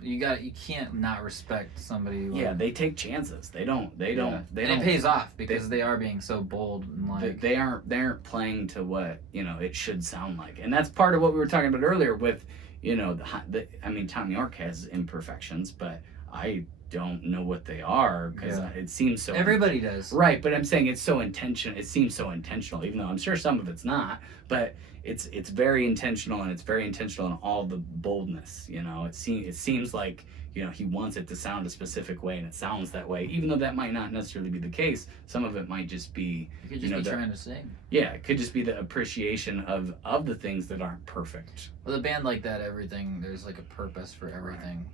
you can't not respect somebody who, yeah, they take chances. They don't and it pays off because they are being so bold and like they aren't playing to what it should sound like. And that's part of what we were talking about earlier with I mean, Tom York has imperfections, but I don't know what they are because it seems so. Everybody does. Right, but I'm saying it's so intentional. It seems so intentional, even though I'm sure some of it's not. But it's very intentional, and it's very intentional in all the boldness. It seems like he wants it to sound a specific way, and it sounds that way, even though that might not necessarily be the case. Some of it might just be you could just be trying to sing. Yeah, it could just be the appreciation of the things that aren't perfect. With a band like that, there's like a purpose for everything.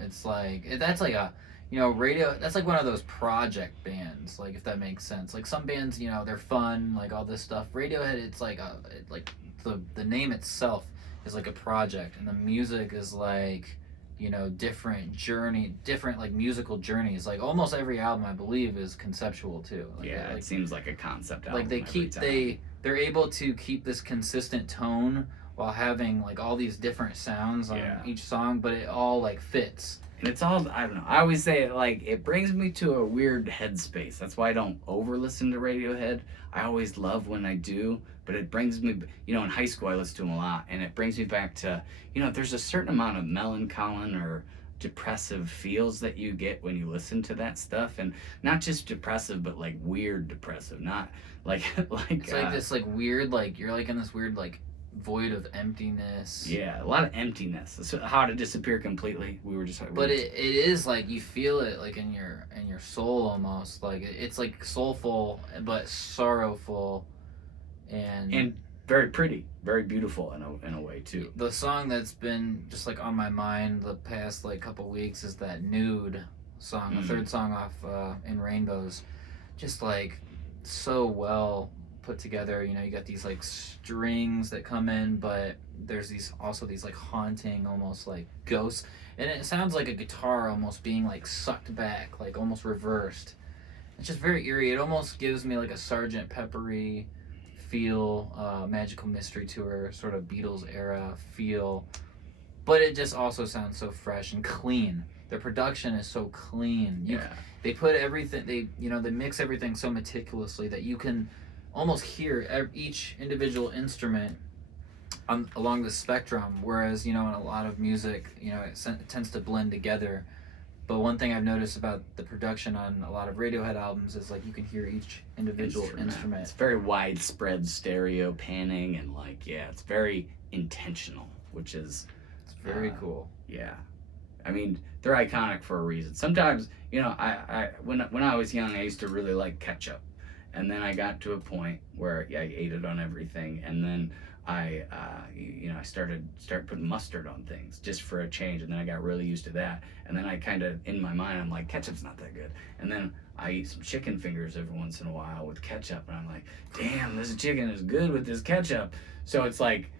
It's like that's like a radio. That's like one of those project bands, like if that makes sense. Like some bands, they're fun, like all this stuff. Radiohead, it's like the name itself is like a project, and the music is like different like musical journeys. Like almost every album, I believe, is conceptual too. Like, it seems like a concept album. Like they're able to keep this consistent tone while having like all these different sounds on each song, but it all like fits. And it's all, I don't know, I always say it like, it brings me to a weird headspace. That's why I don't over listen to Radiohead. I always love when I do, but it brings me, in high school I listened to them a lot, and it brings me back to, there's a certain amount of melancholy or depressive feels that you get when you listen to that stuff, and not just depressive, but like weird depressive, not like it's like this like weird, like you're like in this weird like void of emptiness. Yeah, a lot of emptiness. So how to disappear completely. We were just talking. But it is like you feel it like in your soul almost. Like it's like soulful but sorrowful, and very pretty, very beautiful in a way too. The song that's been just like on my mind the past like couple weeks is that Nude song, the third song off In Rainbows. Just like so well put together. You got these like strings that come in, but there's these like haunting, almost like ghosts, and it sounds like a guitar almost being like sucked back, like almost reversed. It's just very eerie. It almost gives me like a Sgt. Peppery feel, Magical Mystery Tour sort of Beatles era feel, but it just also sounds so fresh and clean. Their production is so clean. They put everything, they mix everything so meticulously that you can almost hear each individual instrument along the spectrum, whereas in a lot of music it tends to blend together. But one thing I've noticed about the production on a lot of Radiohead albums is like you can hear each individual instrument. It's very widespread stereo panning, and like it's very intentional, which is very cool. Yeah, I mean, they're iconic for a reason. Sometimes I when I was young, I used to really like ketchup. And then I got to a point where I ate it on everything, and then I started putting mustard on things just for a change, and then I got really used to that. And then I kind of, in my mind, I'm like, ketchup's not that good. And then I eat some chicken fingers every once in a while with ketchup, and I'm like, damn, this chicken is good with this ketchup. So it's like,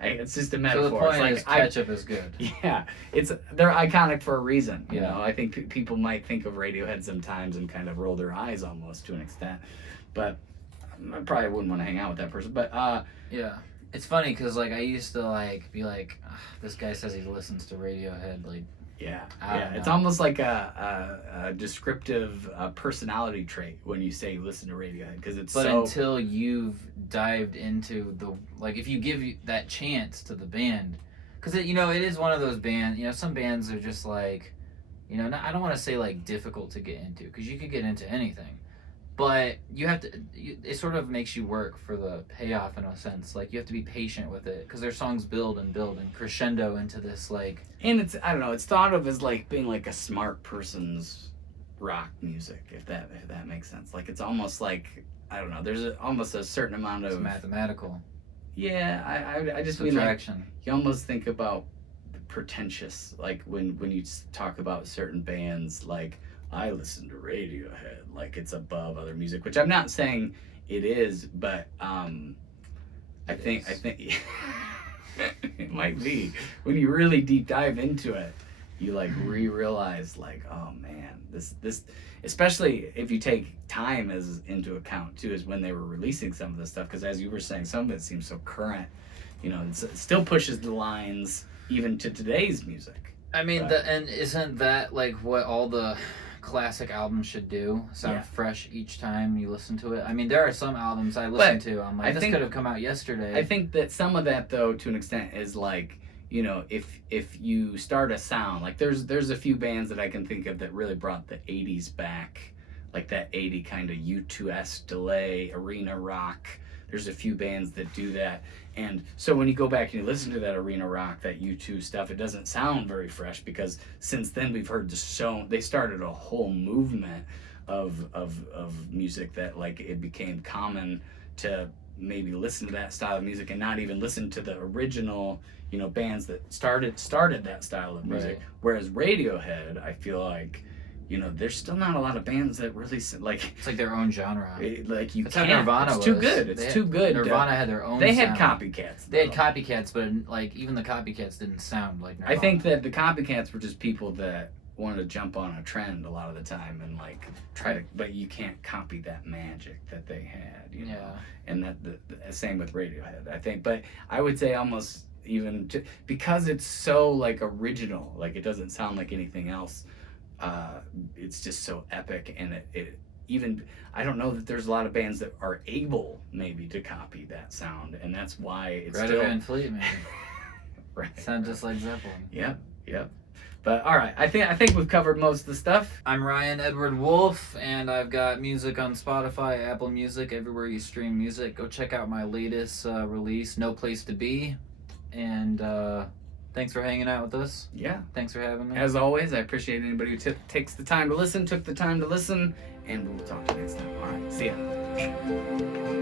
it's just a metaphor. So the point it's like, is ketchup is good. Yeah, they're iconic for a reason. I think people might think of Radiohead sometimes and kind of roll their eyes almost to an extent, but I probably wouldn't want to hang out with that person. But yeah, it's funny because like I used to like be like, this guy says he listens to Radiohead, like. Yeah, it's almost like a descriptive personality trait when you say you listen to Radiohead, because it's But until you've dived into if you give that chance to the band, because it is one of those bands. Some bands are just like, I don't want to say like difficult to get into, because you could get into anything, but you have to. It sort of makes you work for the payoff in a sense. Like you have to be patient with it, because their songs build and crescendo into this like. And it's, I don't know, it's thought of as like being like a smart person's rock music, if that makes sense. Like it's almost like, I don't know, there's almost a certain amount of. It's mathematical. Yeah, I just mean like, you almost think about pretentious, like when you talk about certain bands, like. I listen to Radiohead like it's above other music, which I'm not saying it is, but I think it might be. When you really deep dive into it, you like realize like, oh man, this especially if you take time into account too, is when they were releasing some of this stuff, because as you were saying, some of it seems so current. It still pushes the lines. even to today's music. I mean, But- and isn't that like what all the classic albums should do? Sound Yeah. fresh each time you listen to it. I mean, there are some albums I listen But to. I'm like, I this think- could have come out yesterday. I think that some of that, though, to an extent, is like, you know, if you start a sound, like there's a few bands that I can think of that really brought the 80s back, like that 80 kind of U2S delay, arena rock. There's a few bands that do that. And so when you go back and you listen to that arena rock, that U2 stuff, it doesn't sound very fresh, because since then we've heard they started a whole movement of music that, like, it became common to maybe listen to that style of music and not even listen to the original, you know, bands that started that style of music. Right. Whereas Radiohead, I feel like, you know, there's still not a lot of bands that really like It's like their own genre. like you That's how can't. Nirvana It's too was. good. It's too good. Nirvana had their own. They had sound. copycats. They had though. copycats, but like even the copycats didn't sound like Nirvana. I think that the copycats were just people that wanted to jump on a trend a lot of the time and like try to, but you can't copy that magic that they had, you know. Yeah. And that the same with Radiohead, I think. But I would say almost even because it's so like original, like it doesn't sound like anything else. It's just so epic, and it even, I don't know that there's a lot of bands that are able maybe to copy that sound, and that's why it's Greta still Van Fleet, maybe. right. Sound just like Zeppelin. Yep. But all right, I think we've covered most of the stuff. I'm Ryan Edward Wolf, and I've got music on Spotify, Apple Music, everywhere you stream music. Go check out my latest release, No Place to Be. And thanks for hanging out with us. Yeah. Thanks for having me. As always, I appreciate anybody who takes the time to listen, took the time to listen, and we'll talk to you next time. All right, see ya.